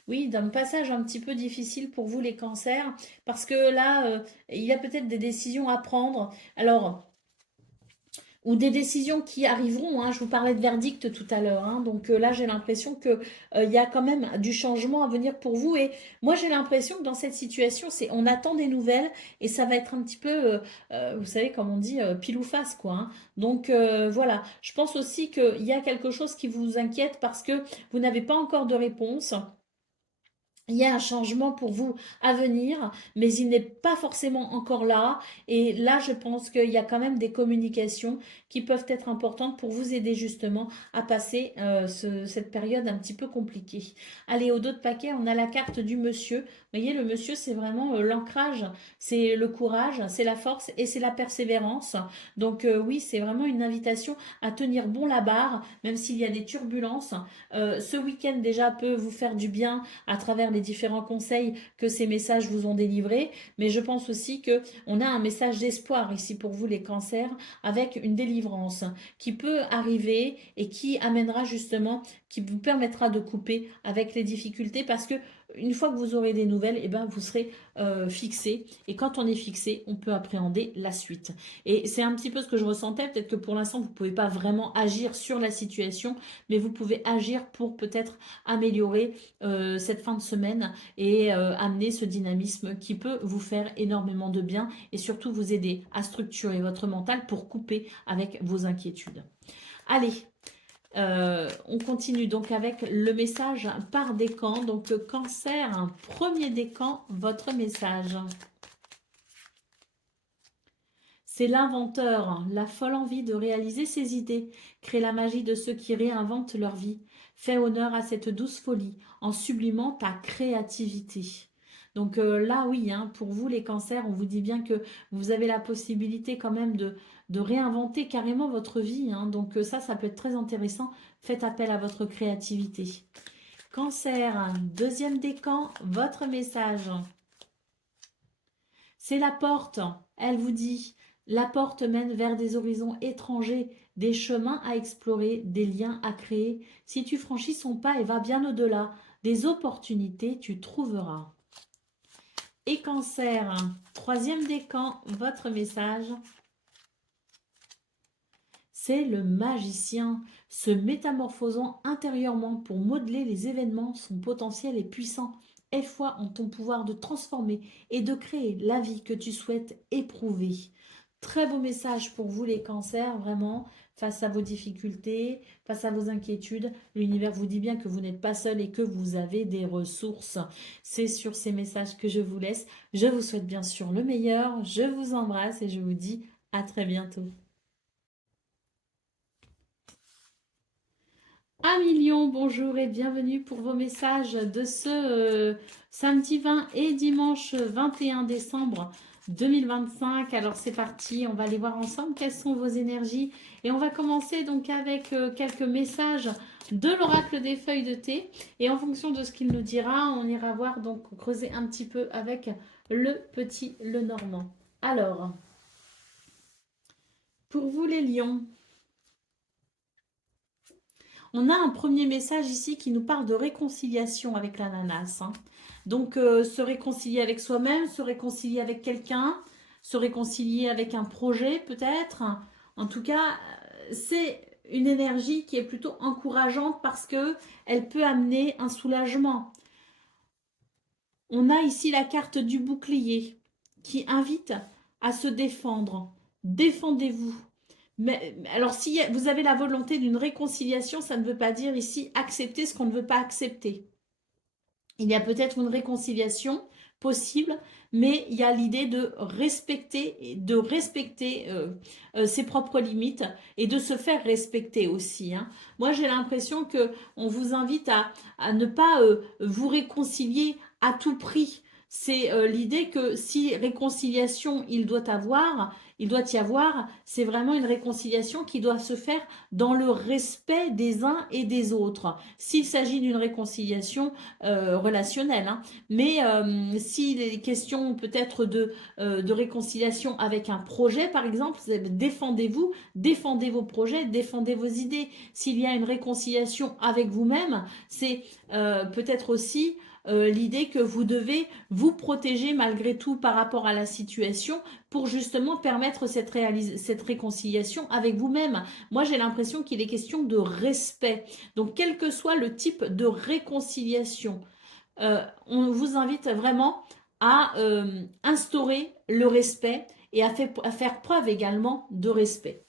oui, d'un passage un petit peu difficile pour vous, les cancers, parce que là, il y a peut-être des décisions à prendre. Alors, ou des décisions qui arriveront. Hein. Je vous parlais de verdict tout à l'heure. Hein. Donc là, j'ai l'impression qu'il y a quand même du changement à venir pour vous. Et moi, j'ai l'impression que dans cette situation, on attend des nouvelles et ça va être un petit peu, vous savez, comme on dit, pile ou face, quoi. Hein. Donc voilà, je pense aussi qu'il y a quelque chose qui vous inquiète parce que vous n'avez pas encore de réponse. Il y a un changement pour vous à venir, mais il n'est pas forcément encore là. Et là, je pense qu'il y a quand même des communications qui peuvent être importantes pour vous aider justement à passer cette période un petit peu compliquée. Allez, au dos de paquet, on a la carte du monsieur. Vous voyez, le monsieur, c'est vraiment l'ancrage, c'est le courage, c'est la force et c'est la persévérance. Donc oui, c'est vraiment une invitation à tenir bon la barre, même s'il y a des turbulences. Ce week-end déjà peut vous faire du bien à travers les différents conseils que ces messages vous ont délivrés, mais je pense aussi que on a un message d'espoir ici pour vous les cancers avec une délivrance qui peut arriver et qui amènera justement, qui vous permettra de couper avec les difficultés parce que une fois que vous aurez des nouvelles, eh ben, vous serez fixé. Et quand on est fixé, on peut appréhender la suite. Et c'est un petit peu ce que je ressentais. Peut-être que pour l'instant, vous ne pouvez pas vraiment agir sur la situation, mais vous pouvez agir pour peut-être améliorer cette fin de semaine et amener ce dynamisme qui peut vous faire énormément de bien et surtout vous aider à structurer votre mental pour couper avec vos inquiétudes. Allez, on continue donc avec le message par décan. Donc Cancer, premier décan, votre message. C'est l'inventeur, la folle envie de réaliser ses idées, crée la magie de ceux qui réinventent leur vie. Fais honneur à cette douce folie en sublimant ta créativité. Donc là, oui, hein, pour vous les cancers, on vous dit bien que vous avez la possibilité quand même de réinventer carrément votre vie. Hein. Donc ça peut être très intéressant. Faites appel à votre créativité. Cancer, deuxième décan, votre message. C'est la porte, elle vous dit. La porte mène vers des horizons étrangers, des chemins à explorer, des liens à créer. Si tu franchis son pas et vas bien au-delà, des opportunités tu trouveras. Et Cancer, troisième décan, votre message. C'est le magicien, se métamorphosant intérieurement pour modeler les événements, son potentiel est puissant. Aie foi en ton pouvoir de transformer et de créer la vie que tu souhaites éprouver. Très beau message pour vous les cancers, vraiment, face à vos difficultés, face à vos inquiétudes. L'univers vous dit bien que vous n'êtes pas seul et que vous avez des ressources. C'est sur ces messages que je vous laisse. Je vous souhaite bien sûr le meilleur. Je vous embrasse et je vous dis à très bientôt. 1 million, bonjour et bienvenue pour vos messages de ce samedi 20 et dimanche 21 décembre 2025. Alors c'est parti, on va aller voir ensemble quelles sont vos énergies. Et on va commencer donc avec quelques messages de l'oracle des feuilles de thé. Et en fonction de ce qu'il nous dira, on ira voir, donc creuser un petit peu avec le petit Lenormand. Alors, pour vous les lions, on a un premier message ici qui nous parle de réconciliation avec l'ananas. Hein. Donc, se réconcilier avec soi-même, se réconcilier avec quelqu'un, se réconcilier avec un projet peut-être. En tout cas, c'est une énergie qui est plutôt encourageante parce que elle peut amener un soulagement. On a ici la carte du bouclier qui invite à se défendre. Défendez-vous. Mais, alors, si vous avez la volonté d'une réconciliation, ça ne veut pas dire ici accepter ce qu'on ne veut pas accepter. Il y a peut-être une réconciliation possible, mais il y a l'idée de respecter ses propres limites et de se faire respecter aussi. Hein. Moi, j'ai l'impression qu'on vous invite à ne pas vous réconcilier à tout prix. C'est l'idée que si réconciliation il doit y avoir, c'est vraiment une réconciliation qui doit se faire dans le respect des uns et des autres. S'il s'agit d'une réconciliation relationnelle, hein. Mais s'il est question peut-être de réconciliation avec un projet, par exemple, défendez-vous, défendez vos projets, défendez vos idées. S'il y a une réconciliation avec vous-même, c'est peut-être aussi l'idée que vous devez vous protéger malgré tout par rapport à la situation pour justement permettre cette réconciliation avec vous-même. Moi, j'ai l'impression qu'il est question de respect. Donc, quel que soit le type de réconciliation, on vous invite vraiment à instaurer le respect et à faire preuve également de respect.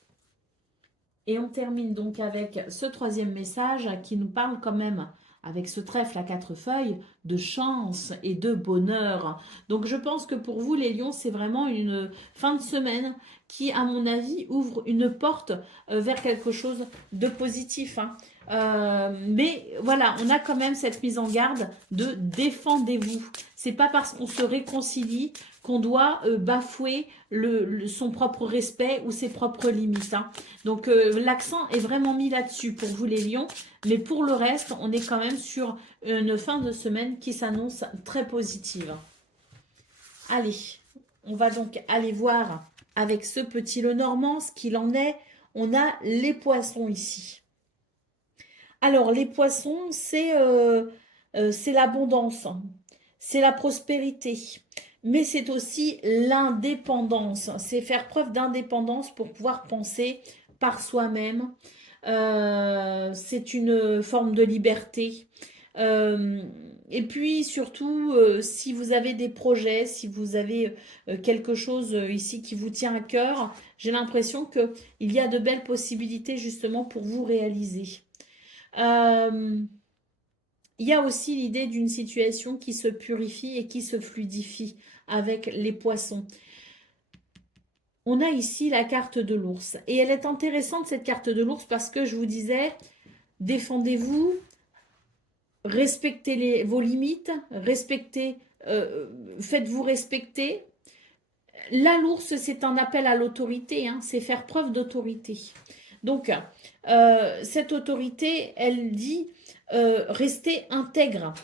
Et on termine donc avec ce troisième message qui nous parle quand même, avec ce trèfle à 4 feuilles, de chance et de bonheur. Donc je pense que pour vous les lions, c'est vraiment une fin de semaine qui, à mon avis, ouvre une porte vers quelque chose de positif. Hein. Mais voilà, on a quand même cette mise en garde de défendez-vous. C'est pas parce qu'on se réconcilie qu'on doit bafouer son propre respect ou ses propres limites. Hein. Donc l'accent est vraiment mis là-dessus pour vous les lions. Mais pour le reste, on est quand même sur une fin de semaine qui s'annonce très positive. Allez, on va donc aller voir avec ce petit Lenormand ce qu'il en est. On a les poissons ici. Alors, les poissons, c'est l'abondance, c'est la prospérité, mais c'est aussi l'indépendance. C'est faire preuve d'indépendance pour pouvoir penser par soi-même. C'est une forme de liberté. Euh, et puis surtout, si vous avez des projets, si vous avez quelque chose ici qui vous tient à cœur, j'ai l'impression qu'il y a de belles possibilités justement pour vous réaliser. Euh, il y a aussi l'idée d'une situation qui se purifie et qui se fluidifie avec les poissons. On a ici la carte de l'ours. Et elle est intéressante, cette carte de l'ours, parce que je vous disais, défendez-vous, respectez vos limites, faites-vous respecter. Là, l'ours, c'est un appel à l'autorité, hein, c'est faire preuve d'autorité. Donc, cette autorité, elle dit, restez intègre.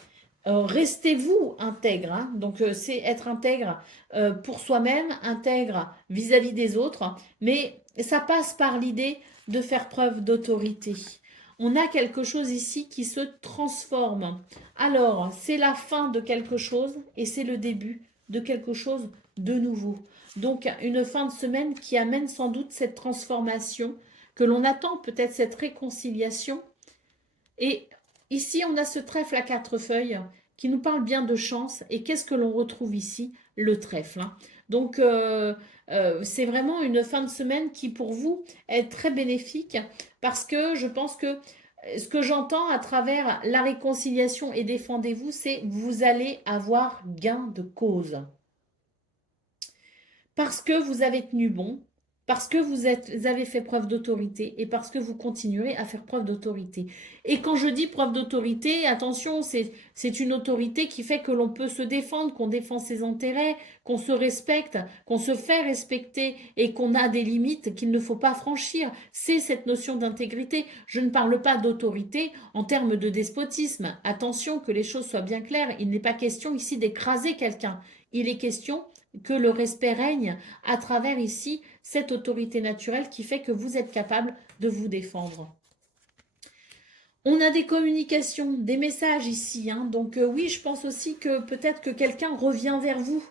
Restez-vous intègre, hein. Donc c'est être intègre pour soi-même, intègre vis-à-vis des autres, mais ça passe par l'idée de faire preuve d'autorité. On a quelque chose ici qui se transforme. Alors, c'est la fin de quelque chose et c'est le début de quelque chose de nouveau. Donc, une fin de semaine qui amène sans doute cette transformation, que l'on attend peut-être cette réconciliation. Et ici, on a ce trèfle à 4 feuilles qui nous parle bien de chance. Et qu'est-ce que l'on retrouve ici? Le trèfle, hein. Donc, c'est vraiment une fin de semaine qui, pour vous, est très bénéfique parce que je pense que ce que j'entends à travers la réconciliation et défendez-vous, c'est vous allez avoir gain de cause parce que vous avez tenu bon, parce que vous avez fait preuve d'autorité et parce que vous continuerez à faire preuve d'autorité. Et quand je dis preuve d'autorité, attention, c'est une autorité qui fait que l'on peut se défendre, qu'on défend ses intérêts, qu'on se respecte, qu'on se fait respecter et qu'on a des limites qu'il ne faut pas franchir. C'est cette notion d'intégrité. Je ne parle pas d'autorité en termes de despotisme. Attention que les choses soient bien claires. Il n'est pas question ici d'écraser quelqu'un. Il est question que le respect règne à travers ici cette autorité naturelle qui fait que vous êtes capable de vous défendre. On a des communications, des messages ici, hein. Donc oui, je pense aussi que peut-être que quelqu'un revient vers vous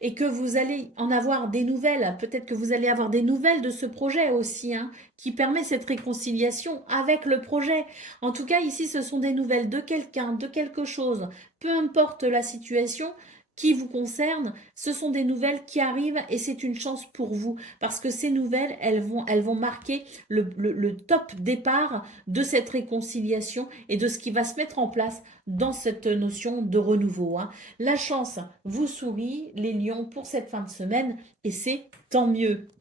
et que vous allez en avoir des nouvelles. Peut-être que vous allez avoir des nouvelles de ce projet aussi, hein, qui permet cette réconciliation avec le projet. En tout cas, ici, ce sont des nouvelles de quelqu'un, de quelque chose, peu importe la situation qui vous concerne, ce sont des nouvelles qui arrivent et c'est une chance pour vous parce que ces nouvelles, elles vont marquer le top départ de cette réconciliation et de ce qui va se mettre en place dans cette notion de renouveau, hein. La chance vous sourit, les lions, pour cette fin de semaine et c'est tant mieux.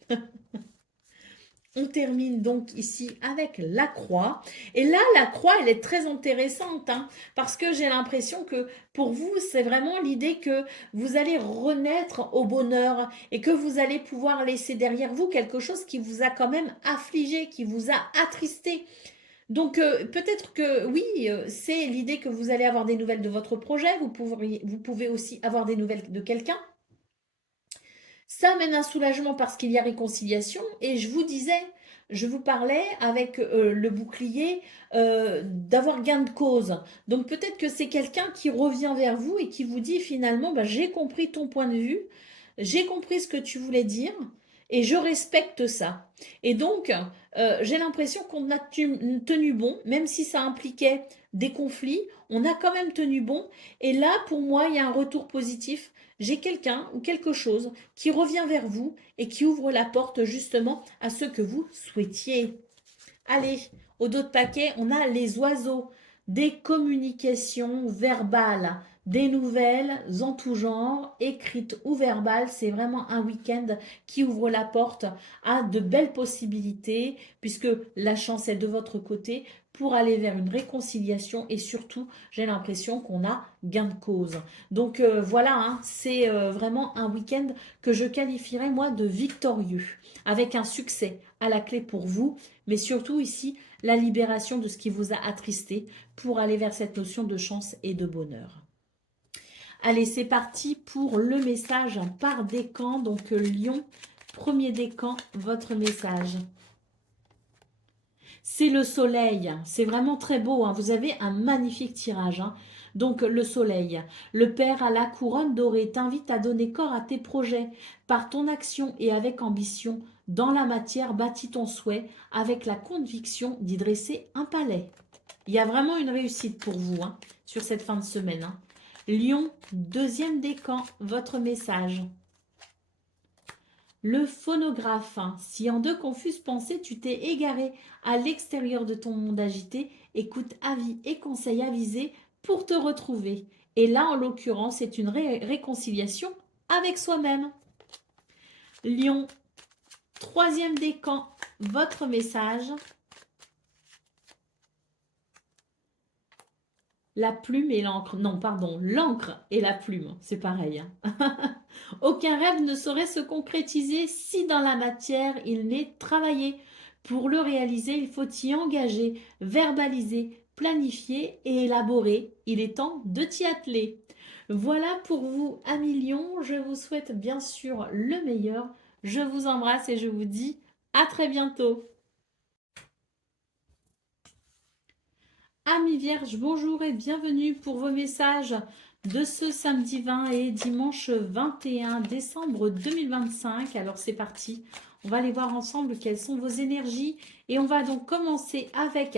On termine donc ici avec la croix. Et là, la croix, elle est très intéressante, hein, parce que j'ai l'impression que pour vous, c'est vraiment l'idée que vous allez renaître au bonheur et que vous allez pouvoir laisser derrière vous quelque chose qui vous a quand même affligé, qui vous a attristé. Donc peut-être que oui, c'est l'idée que vous allez avoir des nouvelles de votre projet, vous pouvez aussi avoir des nouvelles de quelqu'un. Ça amène un soulagement parce qu'il y a réconciliation. Et je vous disais, je vous parlais avec le bouclier d'avoir gain de cause. Donc peut-être que c'est quelqu'un qui revient vers vous et qui vous dit finalement, bah, j'ai compris ton point de vue, j'ai compris ce que tu voulais dire et je respecte ça. Et donc, j'ai l'impression qu'on a tenu bon, même si ça impliquait des conflits, on a quand même tenu bon. Et là, pour moi, il y a un retour positif. J'ai quelqu'un ou quelque chose qui revient vers vous et qui ouvre la porte justement à ce que vous souhaitiez. Allez, au dos de paquet, on a les oiseaux, des communications verbales, des nouvelles en tout genre, écrites ou verbales. C'est vraiment un week-end qui ouvre la porte à de belles possibilités, puisque la chance est de votre côté pour aller vers une réconciliation et surtout, j'ai l'impression qu'on a gain de cause. Donc voilà, hein, c'est vraiment un week-end que je qualifierais moi de victorieux, avec un succès à la clé pour vous, mais surtout ici, la libération de ce qui vous a attristé pour aller vers cette notion de chance et de bonheur. Allez, c'est parti pour le message par décan. Donc, Lion, premier décan, votre message. C'est le soleil. C'est vraiment très beau, hein. Vous avez un magnifique tirage, hein. Donc le soleil. Le père à la couronne dorée t'invite à donner corps à tes projets. Par ton action et avec ambition, dans la matière, bâtis ton souhait avec la conviction d'y dresser un palais. Il y a vraiment une réussite pour vous, hein, sur cette fin de semaine, hein. Lion, deuxième décan, votre message. Le phonographe, hein. Si en deux confuses pensées tu t'es égaré à l'extérieur de ton monde agité, écoute avis et conseils avisés pour te retrouver. Et là, en l'occurrence, c'est une réconciliation avec soi-même. Lion, troisième décan, votre message. La plume et l'encre. Non, pardon, l'encre et la plume. C'est pareil, hein. Aucun rêve ne saurait se concrétiser si dans la matière il n'est travaillé. Pour le réaliser, il faut y engager, verbaliser, planifier et élaborer. Il est temps de t'y atteler. Voilà pour vous, amis lions. Je vous souhaite bien sûr le meilleur. Je vous embrasse et je vous dis à très bientôt. Amis Vierges, bonjour et bienvenue pour vos messages de ce samedi 20 et dimanche 21 décembre 2025. Alors c'est parti, on va aller voir ensemble quelles sont vos énergies et on va donc commencer avec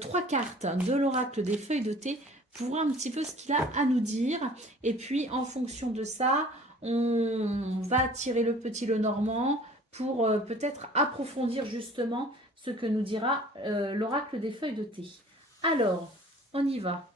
trois cartes de l'oracle des feuilles de thé pour voir un petit peu ce qu'il a à nous dire. Et puis en fonction de ça, on va tirer le petit Lenormand pour peut-être approfondir justement ce que nous dira l'oracle des feuilles de thé. Alors, on y va.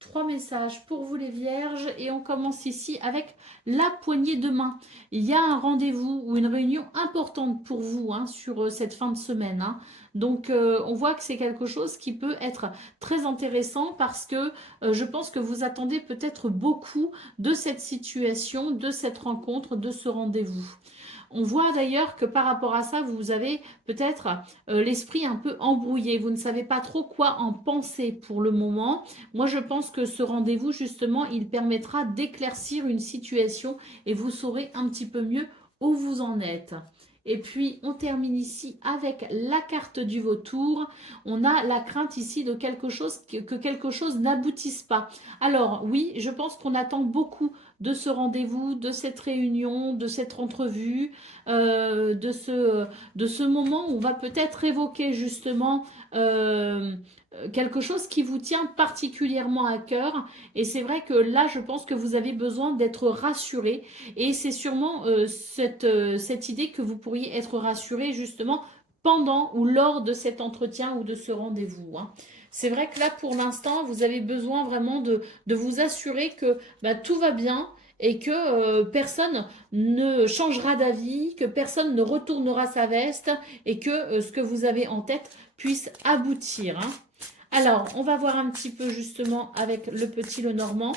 Trois messages pour vous les vierges et on commence ici avec la poignée de main. Il y a un rendez-vous ou une réunion importante pour vous, hein, sur cette fin de semaine, hein. Donc on voit que c'est quelque chose qui peut être très intéressant parce que je pense que vous attendez peut-être beaucoup de cette situation, de cette rencontre, de ce rendez-vous. On voit d'ailleurs que par rapport à ça, vous avez peut-être l'esprit un peu embrouillé. Vous ne savez pas trop quoi en penser pour le moment. Moi, je pense que ce rendez-vous, justement, il permettra d'éclaircir une situation et vous saurez un petit peu mieux où vous en êtes. Et puis, on termine ici avec la carte du vautour. On a la crainte ici de quelque chose, que quelque chose n'aboutisse pas. Alors, oui, je pense qu'on attend beaucoup de ce rendez-vous, de cette réunion, de cette entrevue, de ce moment où on va peut-être évoquer justement quelque chose qui vous tient particulièrement à cœur. Et c'est vrai que là, je pense que vous avez besoin d'être rassuré. Et c'est sûrement cette idée que vous pourriez être rassuré justement pendant ou lors de cet entretien ou de ce rendez-vous, hein. C'est vrai que là, pour l'instant, vous avez besoin vraiment de vous assurer que bah, tout va bien et que personne ne changera d'avis, que personne ne retournera sa veste et que ce que vous avez en tête puisse aboutir, hein. Alors, on va voir un petit peu justement avec le petit Lenormand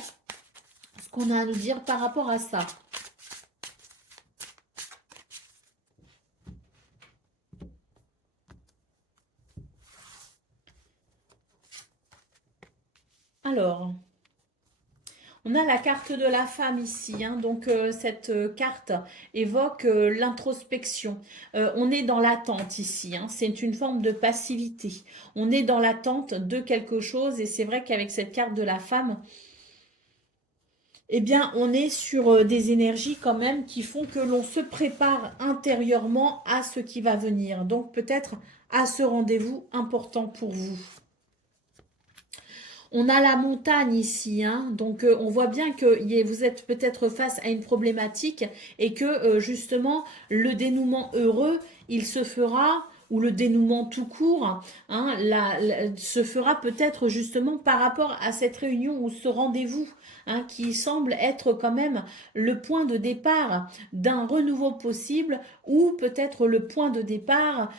ce qu'on a à nous dire par rapport à ça. Alors, on a la carte de la femme ici, hein. Donc cette carte évoque l'introspection. On est dans l'attente ici, hein. C'est une forme de passivité. On est dans l'attente de quelque chose et c'est vrai qu'avec cette carte de la femme, eh bien, on est sur des énergies quand même qui font que l'on se prépare intérieurement à ce qui va venir. Donc peut-être à ce rendez-vous important pour vous. On a la montagne ici, hein. Donc on voit bien que vous êtes peut-être face à une problématique et que justement le dénouement heureux, il se fera, ou le dénouement tout court, hein, se fera peut-être justement par rapport à cette réunion ou ce rendez-vous, hein, qui semble être quand même le point de départ d'un renouveau possible ou peut-être le point de départ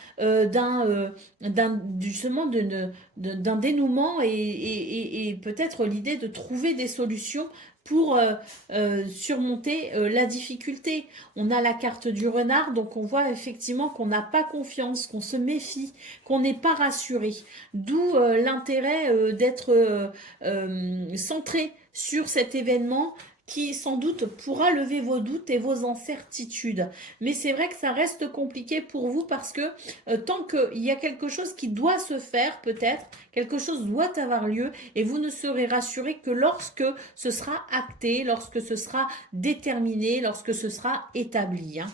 justement d'un dénouement et peut-être l'idée de trouver des solutions pour surmonter la difficulté. On a la carte du renard, donc on voit effectivement qu'on n'a pas confiance, qu'on se méfie, qu'on n'est pas rassuré. D'où l'intérêt d'être centré sur cet événement qui sans doute pourra lever vos doutes et vos incertitudes. Mais c'est vrai que ça reste compliqué pour vous parce que tant qu'il y a quelque chose qui doit se faire, peut-être, quelque chose doit avoir lieu et vous ne serez rassuré que lorsque ce sera acté, lorsque ce sera déterminé, lorsque ce sera établi. Hein.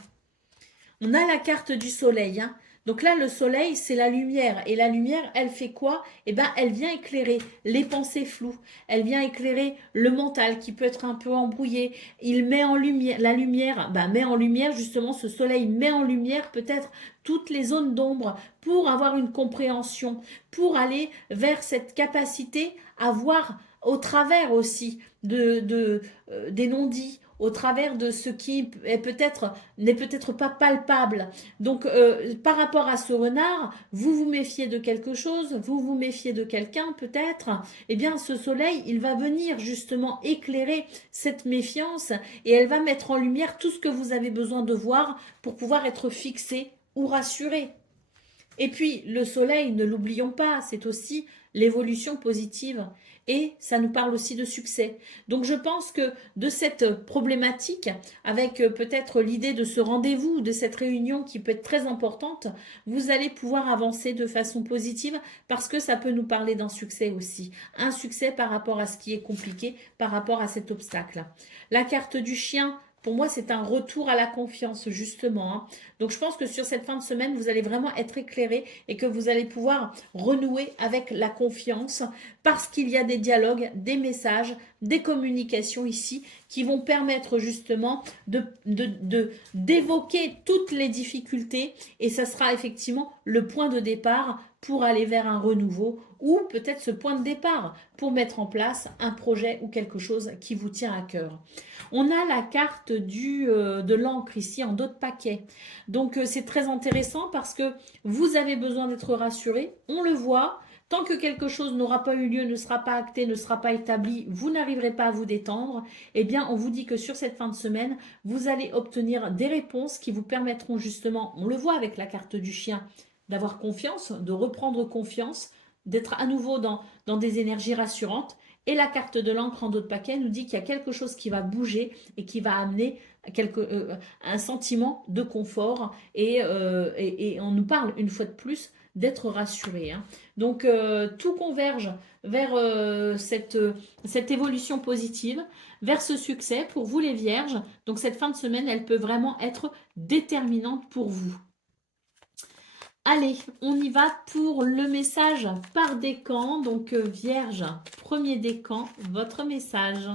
On a la carte du soleil. Hein. Donc là, le soleil, c'est la lumière. Et la lumière, elle fait quoi? Eh bien, elle vient éclairer les pensées floues. Elle vient éclairer le mental qui peut être un peu embrouillé. Il met en lumière, la lumière, met en lumière, justement, ce soleil met en lumière peut-être toutes les zones d'ombre pour avoir une compréhension, pour aller vers cette capacité à voir au travers aussi des non-dits, au travers de ce qui est n'est peut-être pas palpable. Donc, par rapport à ce renard, vous vous méfiez de quelque chose, vous vous méfiez de quelqu'un peut-être, eh bien, ce soleil, il va venir justement éclairer cette méfiance et elle va mettre en lumière tout ce que vous avez besoin de voir pour pouvoir être fixé ou rassuré. Et puis, le soleil, ne l'oublions pas, c'est aussi l'évolution positive. Et ça nous parle aussi de succès. Donc je pense que de cette problématique, avec peut-être l'idée de ce rendez-vous, de cette réunion qui peut être très importante, vous allez pouvoir avancer de façon positive parce que ça peut nous parler d'un succès aussi. Un succès par rapport à ce qui est compliqué, par rapport à cet obstacle. La carte du chien, pour moi, c'est un retour à la confiance, justement. Hein. Donc, je pense que sur cette fin de semaine, vous allez vraiment être éclairé et que vous allez pouvoir renouer avec la confiance parce qu'il y a des dialogues, des messages, des communications ici qui vont permettre justement d'évoquer toutes les difficultés et ça sera effectivement le point de départ pour aller vers un renouveau ou peut-être ce point de départ pour mettre en place un projet ou quelque chose qui vous tient à cœur. On a la carte de l'encre ici en dos de paquet. Donc c'est très intéressant parce que vous avez besoin d'être rassuré, on le voit. Tant que quelque chose n'aura pas eu lieu, ne sera pas acté, ne sera pas établi, vous n'arriverez pas à vous détendre, eh bien on vous dit que sur cette fin de semaine, vous allez obtenir des réponses qui vous permettront justement, on le voit avec la carte du chien, d'avoir confiance, de reprendre confiance, d'être à nouveau dans des énergies rassurantes. Et la carte de l'encre en dos de paquet nous dit qu'il y a quelque chose qui va bouger et qui va amener un sentiment de confort. Et on nous parle une fois de plus d'être rassuré. Hein. Donc tout converge vers cette évolution positive, vers ce succès pour vous les vierges. Donc cette fin de semaine, elle peut vraiment être déterminante pour vous. Allez, on y va pour le message par décan. Donc, Vierge, premier décan, votre message.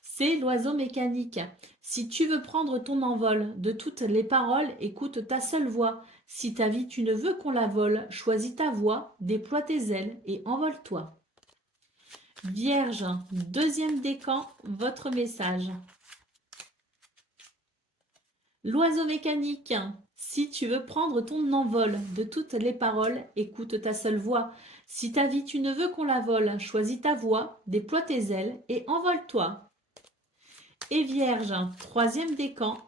C'est l'oiseau mécanique. Si tu veux prendre ton envol de toutes les paroles, écoute ta seule voix. Si ta vie, tu ne veux qu'on la vole, choisis ta voix, déploie tes ailes et envole-toi. Vierge, deuxième décan, votre message. L'oiseau mécanique. Si tu veux prendre ton envol de toutes les paroles, écoute ta seule voix. Si ta vie tu ne veux qu'on la vole, choisis ta voix, déploie tes ailes et envole-toi. Et Vierge, troisième décan.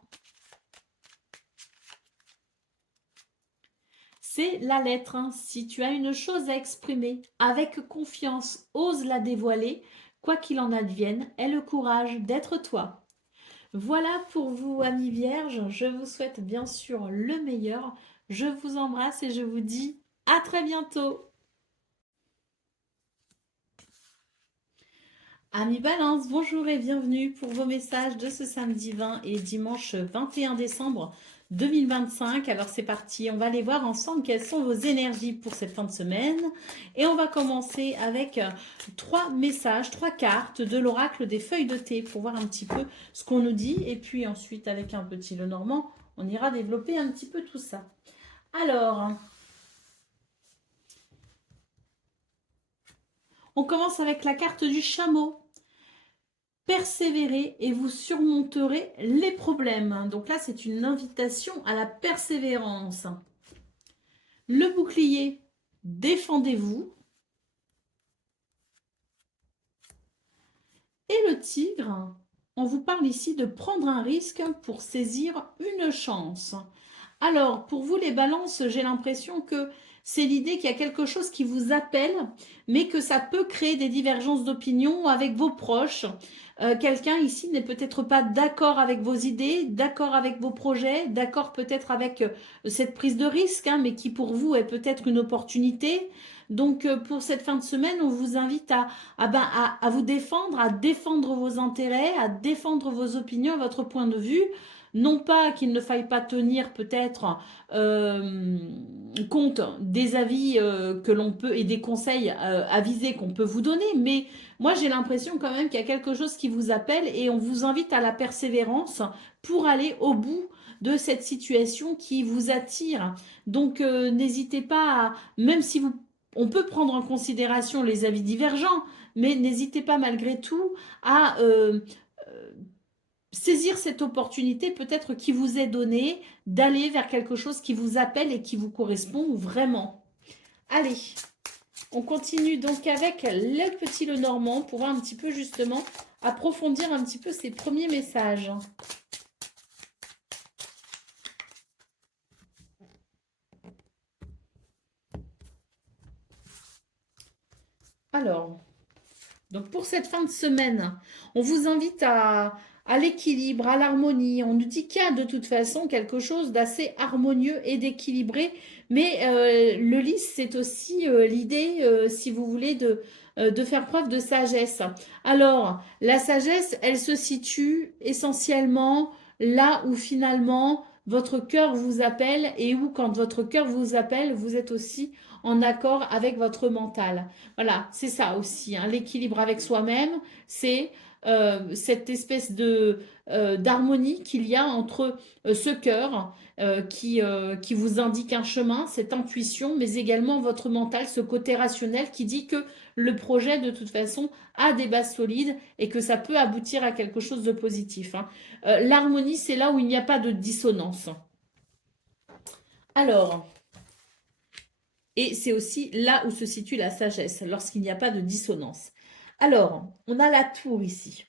C'est la lettre. Si tu as une chose à exprimer, avec confiance, ose la dévoiler. Quoi qu'il en advienne, aie le courage d'être toi. Voilà pour vous, amis vierges. Je vous souhaite bien sûr le meilleur. Je vous embrasse et je vous dis à très bientôt. Amis Balance, bonjour et bienvenue pour vos messages de ce samedi 20 et dimanche 21 décembre 2025. Alors c'est parti, on va aller voir ensemble quelles sont vos énergies pour cette fin de semaine. Et on va commencer avec 3 messages, 3 cartes de l'oracle des feuilles de thé pour voir un petit peu ce qu'on nous dit. Et puis ensuite avec un petit Lenormand, on ira développer un petit peu tout ça. Alors, on commence avec la carte du chameau. Persévérez et vous surmonterez les problèmes. Donc là, c'est une invitation à la persévérance. Le bouclier, défendez-vous. Et le tigre, on vous parle ici de prendre un risque pour saisir une chance. Alors, pour vous les balances, j'ai l'impression que c'est l'idée qu'il y a quelque chose qui vous appelle, mais que ça peut créer des divergences d'opinion avec vos proches. Quelqu'un ici n'est peut-être pas d'accord avec vos idées, d'accord avec vos projets, d'accord peut-être avec cette prise de risque, hein, mais qui pour vous est peut-être une opportunité. Donc pour cette fin de semaine, on vous invite à vous défendre, à défendre vos intérêts, à défendre vos opinions, votre point de vue. Non pas qu'il ne faille pas tenir peut-être compte des avis que l'on peut et des conseils avisés qu'on peut vous donner, mais moi j'ai l'impression quand même qu'il y a quelque chose qui vous appelle et on vous invite à la persévérance pour aller au bout de cette situation qui vous attire. Donc n'hésitez pas, même si on peut prendre en considération les avis divergents, mais n'hésitez pas malgré tout à saisir cette opportunité peut-être qui vous est donnée d'aller vers quelque chose qui vous appelle et qui vous correspond vraiment. Allez, on continue donc avec le petit Lenormand pour voir un petit peu justement approfondir un petit peu ces premiers messages. Alors, donc pour cette fin de semaine, on vous invite à l'équilibre, à l'harmonie. On nous dit qu'il y a de toute façon quelque chose d'assez harmonieux et d'équilibré. Mais le lys, c'est aussi l'idée, si vous voulez, de faire preuve de sagesse. Alors, la sagesse, elle se situe essentiellement là où finalement votre cœur vous appelle et où quand votre cœur vous appelle, vous êtes aussi en accord avec votre mental. Voilà, c'est ça aussi, hein. L'équilibre avec soi-même, c'est cette espèce de d'harmonie qu'il y a entre ce cœur qui vous indique un chemin, cette intuition, mais également votre mental, ce côté rationnel qui dit que le projet, de toute façon, a des bases solides et que ça peut aboutir à quelque chose de positif, hein. L'harmonie, c'est là où il n'y a pas de dissonance. Alors, et c'est aussi là où se situe la sagesse, lorsqu'il n'y a pas de dissonance. Alors, on a la tour ici.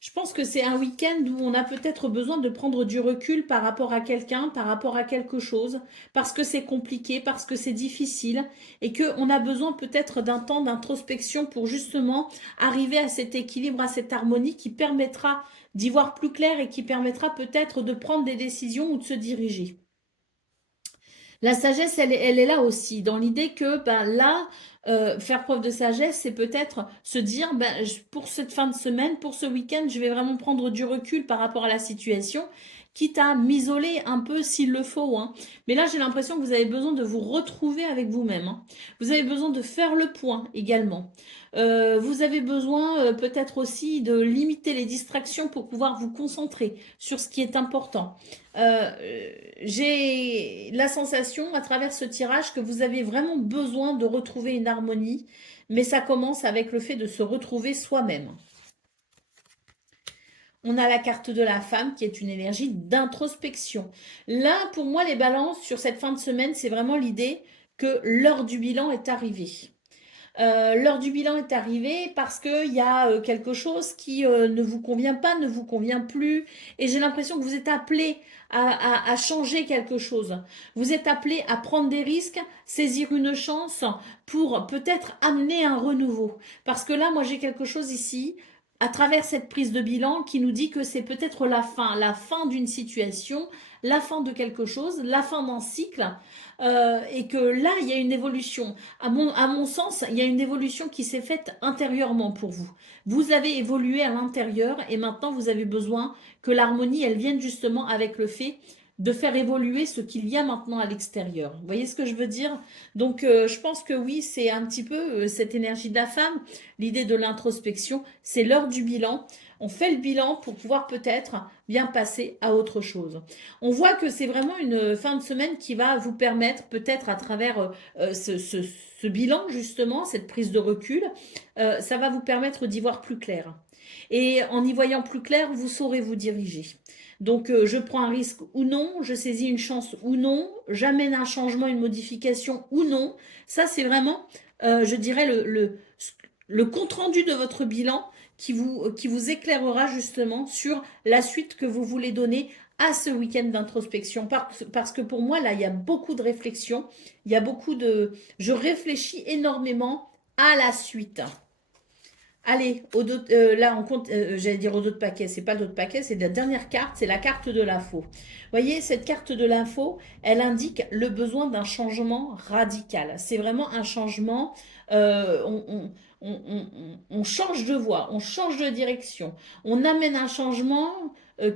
Je pense que c'est un week-end où on a peut-être besoin de prendre du recul par rapport à quelqu'un, par rapport à quelque chose, parce que c'est compliqué, parce que c'est difficile, et qu'on a besoin peut-être d'un temps d'introspection pour justement arriver à cet équilibre, à cette harmonie qui permettra d'y voir plus clair et qui permettra peut-être de prendre des décisions ou de se diriger. La sagesse, elle est là aussi, dans l'idée que ben, là, faire preuve de sagesse, c'est peut-être se dire, ben, pour cette fin de semaine, pour ce week-end, je vais vraiment prendre du recul par rapport à la situation, quitte à m'isoler un peu s'il le faut, hein. Mais là, j'ai l'impression que vous avez besoin de vous retrouver avec vous-même, hein. Vous avez besoin de faire le point également. Vous avez besoin peut-être aussi de limiter les distractions pour pouvoir vous concentrer sur ce qui est important. Euh, j'ai la sensation à travers ce tirage que vous avez vraiment besoin de retrouver une harmonie, mais ça commence avec le fait de se retrouver soi-même. On a la carte de la femme qui est une énergie d'introspection. Là, pour moi, les balances sur cette fin de semaine, c'est vraiment l'idée que l'heure du bilan est arrivée. L'heure du bilan est arrivée parce qu'il y a quelque chose qui ne vous convient pas, ne vous convient plus. Et j'ai l'impression que vous êtes appelé à changer quelque chose. Vous êtes appelé à prendre des risques, saisir une chance pour peut-être amener un renouveau. Parce que là, moi, j'ai quelque chose ici à travers cette prise de bilan qui nous dit que c'est peut-être la fin d'une situation, la fin de quelque chose, la fin d'un cycle, et que là, il y a une évolution. À mon sens, il y a une évolution qui s'est faite intérieurement pour vous. Vous avez évolué à l'intérieur et maintenant, vous avez besoin que l'harmonie, elle vienne justement avec le fait de faire évoluer ce qu'il y a maintenant à l'extérieur. Vous voyez ce que je veux dire? Donc, je pense que oui, c'est un petit peu cette énergie de la femme, l'idée de l'introspection, c'est l'heure du bilan. On fait le bilan pour pouvoir peut-être bien passer à autre chose. On voit que c'est vraiment une fin de semaine qui va vous permettre, peut-être à travers ce bilan, justement, cette prise de recul, ça va vous permettre d'y voir plus clair. Et en y voyant plus clair, vous saurez vous diriger. Donc, je prends un risque ou non, je saisis une chance ou non, j'amène un changement, une modification ou non. Ça, c'est vraiment, je dirais, le compte-rendu de votre bilan qui vous éclairera justement sur la suite que vous voulez donner à ce week-end d'introspection parce que pour moi, là, il y a beaucoup de réflexion, il y a beaucoup de... Je réfléchis énormément à la suite. Allez, là, on compte, j'allais dire au dos de paquet, c'est pas le dos de paquet, c'est la dernière carte, c'est la carte de l'info. Vous voyez, cette carte de l'info, elle indique le besoin d'un changement radical. C'est vraiment un changement, euh, on, on- on change de voie, on change de direction, on amène un changement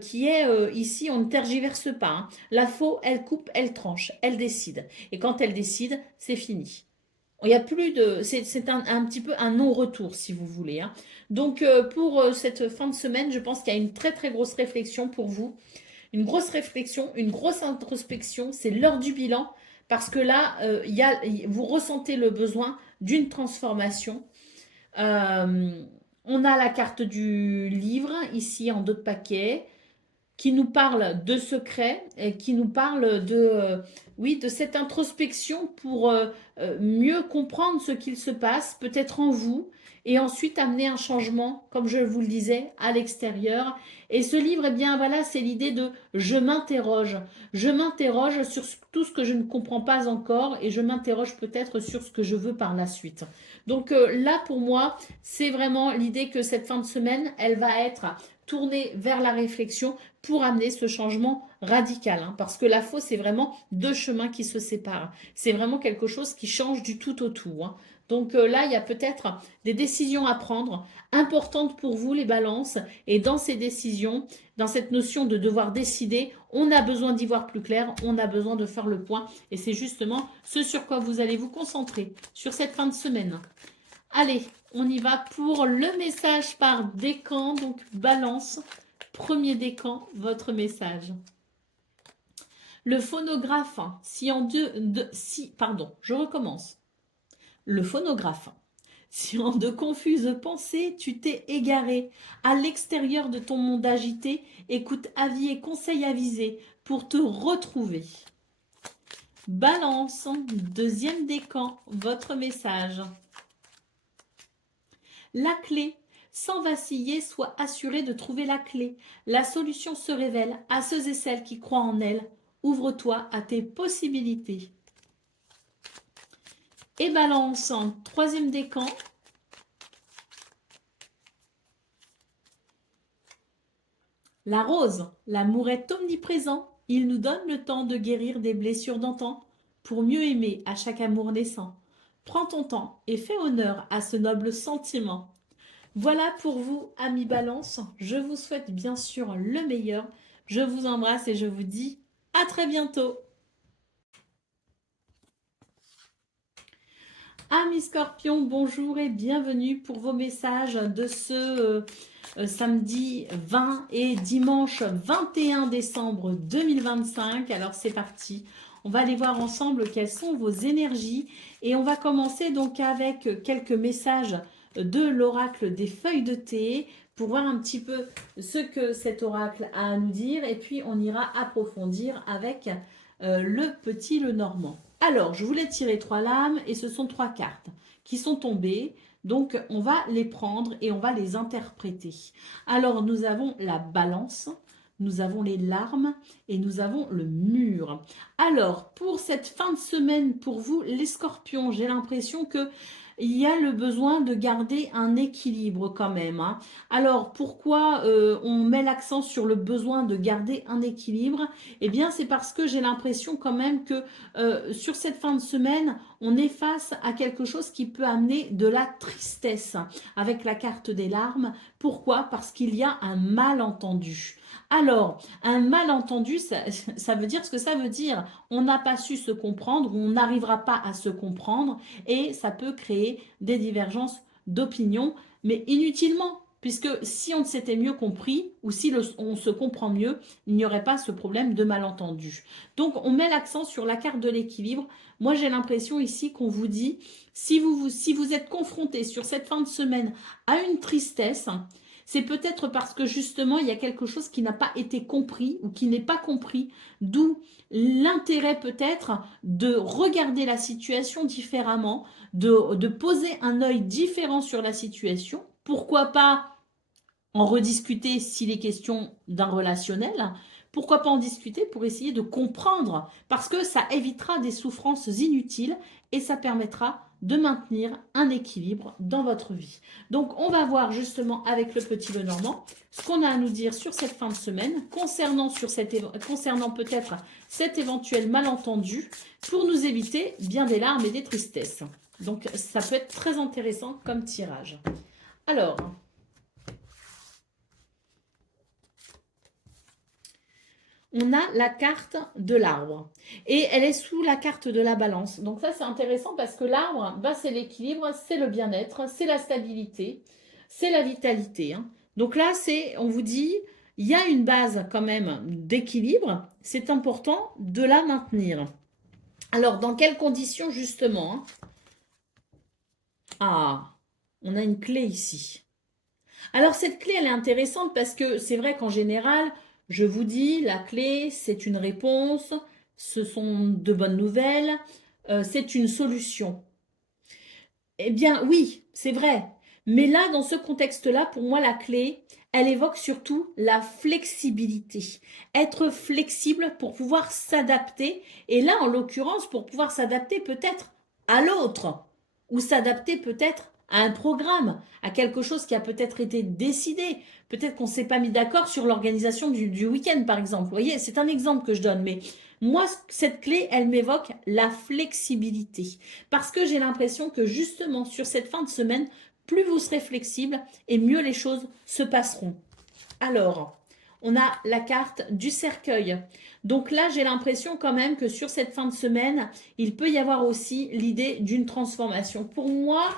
qui est ici, on ne tergiverse pas, hein. L'info, elle coupe, elle tranche, elle décide. Et quand elle décide, c'est fini. Il y a plus de, c'est un petit peu un non-retour, si vous voulez, hein. Donc, pour cette fin de semaine, je pense qu'il y a une très très grosse réflexion pour vous. Une grosse réflexion, une grosse introspection. C'est l'heure du bilan parce que là, vous ressentez le besoin d'une transformation. Euh, on a la carte du livre ici en dos de paquet qui nous parle de secrets et qui nous parle oui, de cette introspection pour mieux comprendre ce qu'il se passe, peut-être en vous, et ensuite amener un changement, comme je vous le disais, à l'extérieur. Et ce livre, eh bien voilà, c'est l'idée de je m'interroge. Je m'interroge sur tout ce que je ne comprends pas encore et je m'interroge peut-être sur ce que je veux par la suite. Donc là, pour moi, c'est vraiment l'idée que cette fin de semaine, elle va être tournée vers la réflexion pour amener ce changement radical, hein, parce que la faux, c'est vraiment deux chemins qui se séparent. C'est vraiment quelque chose qui change du tout au tout, hein. Donc là, il y a peut-être des décisions à prendre, importantes pour vous, les balances, et dans ces décisions, dans cette notion de devoir décider, on a besoin d'y voir plus clair, on a besoin de faire le point, et c'est justement ce sur quoi vous allez vous concentrer sur cette fin de semaine. Allez, on y va pour le message par décan, donc balance. Premier décan, votre message. Le phonographe, si en pardon, je recommence. Le phonographe, si en de confuses pensées tu t'es égaré, à l'extérieur de ton monde agité, écoute avis et conseils avisés pour te retrouver. Balance, deuxième décan, votre message. La clé. Sans vaciller, sois assuré de trouver la clé. La solution se révèle à ceux et celles qui croient en elle. Ouvre-toi à tes possibilités. Et balance en troisième décan. La rose, l'amour est omniprésent. Il nous donne le temps de guérir des blessures d'antan pour mieux aimer à chaque amour naissant. Prends ton temps et fais honneur à ce noble sentiment. Voilà pour vous, amis Balance. Je vous souhaite bien sûr le meilleur. Je vous embrasse et je vous dis à très bientôt. Amis Scorpions, bonjour et bienvenue pour vos messages de ce samedi 20 et dimanche 21 décembre 2025. Alors c'est parti. On va aller voir ensemble quelles sont vos énergies et on va commencer donc avec quelques messages de l'oracle des feuilles de thé pour voir un petit peu ce que cet oracle a à nous dire et puis on ira approfondir avec le petit Lenormand. Alors, je voulais tirer 3 lames et ce sont 3 cartes qui sont tombées. Donc, on va les prendre et on va les interpréter. Alors, nous avons la balance, nous avons les larmes et nous avons le mur. Alors, pour cette fin de semaine, pour vous, les scorpions, j'ai l'impression que il y a le besoin de garder un équilibre quand même, hein. Alors, pourquoi on met l'accent sur le besoin de garder un équilibre? Eh bien, c'est parce que j'ai l'impression quand même que sur cette fin de semaine, on est face à quelque chose qui peut amener de la tristesse avec la carte des larmes. Pourquoi? Parce qu'il y a un malentendu. Alors, un malentendu, ça veut dire ce que ça veut dire. On n'a pas su se comprendre, on n'arrivera pas à se comprendre et ça peut créer des divergences d'opinion, mais inutilement. Puisque si on s'était mieux compris ou si on se comprend mieux, il n'y aurait pas ce problème de malentendu. Donc on met l'accent sur la carte de l'équilibre. Moi j'ai l'impression ici qu'on vous dit, si vous êtes confronté sur cette fin de semaine à une tristesse, c'est peut-être parce que justement il y a quelque chose qui n'a pas été compris ou qui n'est pas compris, d'où l'intérêt peut-être de regarder la situation différemment, de poser un œil différent sur la situation. Pourquoi pas en rediscuter s'il est question d'un relationnel? pourquoi pas en discuter pour essayer de comprendre, parce que ça évitera des souffrances inutiles et ça permettra de maintenir un équilibre dans votre vie. Donc, on va voir justement avec le petit Lenormand ce qu'on a à nous dire sur cette fin de semaine concernant peut-être cet éventuel malentendu pour nous éviter bien des larmes et des tristesses. Donc, ça peut être très intéressant comme tirage. Alors, on a la carte de l'arbre et elle est sous la carte de la balance. Donc ça, c'est intéressant parce que l'arbre, bah, c'est l'équilibre, c'est le bien-être, c'est la stabilité, c'est la vitalité. Hein. Donc là, on vous dit, il y a une base quand même d'équilibre. C'est important de la maintenir. Alors, dans quelles conditions justement hein? Ah, on a une clé ici. Alors cette clé, elle est intéressante parce que c'est vrai qu'en général, je vous dis, la clé, c'est une réponse, ce sont de bonnes nouvelles, c'est une solution. Eh bien oui, c'est vrai. Mais là, dans ce contexte-là, pour moi, la clé, elle évoque surtout la flexibilité. Être flexible pour pouvoir s'adapter. Et là, en l'occurrence, pour pouvoir s'adapter peut-être à l'autre. Ou s'adapter peut-être à un programme, à quelque chose qui a peut-être été décidé. Peut-être qu'on ne s'est pas mis d'accord sur l'organisation du week-end, par exemple. Vous voyez, c'est un exemple que je donne. Mais moi, cette clé, elle m'évoque la flexibilité. Parce que j'ai l'impression que justement, sur cette fin de semaine, plus vous serez flexible et mieux les choses se passeront. Alors, on a la carte du cercueil. Donc là, j'ai l'impression quand même que sur cette fin de semaine, il peut y avoir aussi l'idée d'une transformation. Pour moi,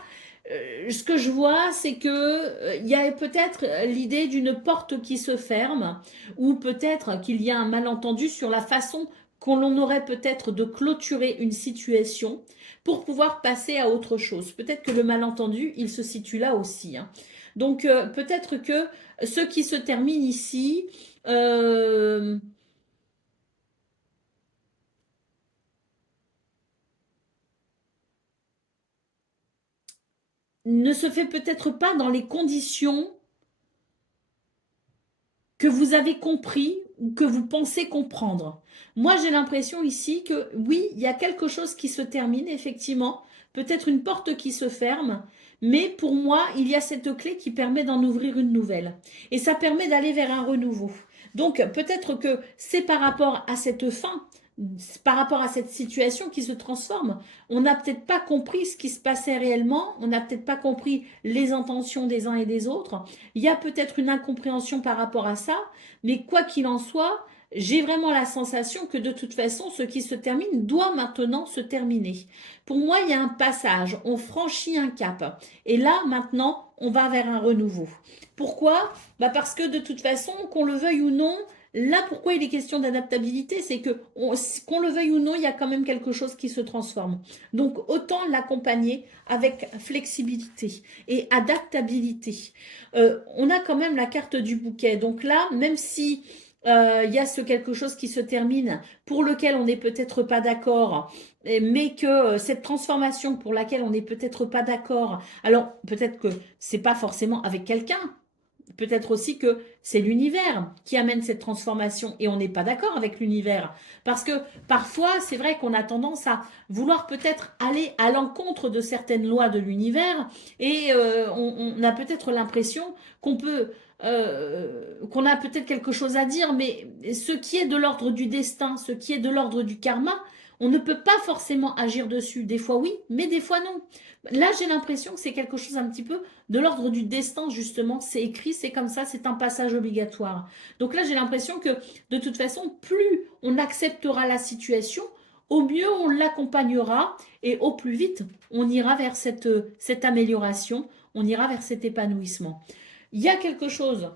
ce que je vois, c'est que il y a peut-être l'idée d'une porte qui se ferme ou peut-être qu'il y a un malentendu sur la façon qu'on aurait peut-être de clôturer une situation pour pouvoir passer à autre chose. Peut-être que le malentendu, il se situe là aussi. Hein. Donc peut-être que ce qui se termine ici, ne se fait peut-être pas dans les conditions que vous avez compris ou que vous pensez comprendre. Moi, j'ai l'impression ici que oui, il y a quelque chose qui se termine, effectivement, peut-être une porte qui se ferme, mais pour moi, il y a cette clé qui permet d'en ouvrir une nouvelle. Et ça permet d'aller vers un renouveau. Donc, peut-être que c'est par rapport à cette fin, par rapport à cette situation qui se transforme. On n'a peut-être pas compris ce qui se passait réellement, on n'a peut-être pas compris les intentions des uns et des autres. Il y a peut-être une incompréhension par rapport à ça, mais quoi qu'il en soit, j'ai vraiment la sensation que de toute façon, ce qui se termine doit maintenant se terminer. Pour moi, il y a un passage, on franchit un cap. Et là, maintenant, on va vers un renouveau. Pourquoi? Parce que de toute façon, qu'on le veuille ou non, là, pourquoi il est question d'adaptabilité, c'est que qu'on le veuille ou non, il y a quand même quelque chose qui se transforme. Donc, autant l'accompagner avec flexibilité et adaptabilité. On a quand même la carte du bouquet. Donc là, même si il y a ce quelque chose qui se termine, pour lequel on n'est peut-être pas d'accord, mais que cette transformation pour laquelle on n'est peut-être pas d'accord, alors peut-être que c'est pas forcément avec quelqu'un, peut-être aussi que c'est l'univers qui amène cette transformation et on n'est pas d'accord avec l'univers. Parce que parfois, c'est vrai qu'on a tendance à vouloir peut-être aller à l'encontre de certaines lois de l'univers et on a peut-être l'impression qu'on qu'on a peut-être quelque chose à dire, mais ce qui est de l'ordre du destin, ce qui est de l'ordre du karma, on ne peut pas forcément agir dessus. Des fois oui, mais des fois non. Là, j'ai l'impression que c'est quelque chose un petit peu de l'ordre du destin, justement. C'est écrit, c'est comme ça, c'est un passage obligatoire. Donc là, j'ai l'impression que de toute façon, plus on acceptera la situation, au mieux on l'accompagnera et au plus vite, on ira vers cette amélioration, on ira vers cet épanouissement. Il y a quelque chose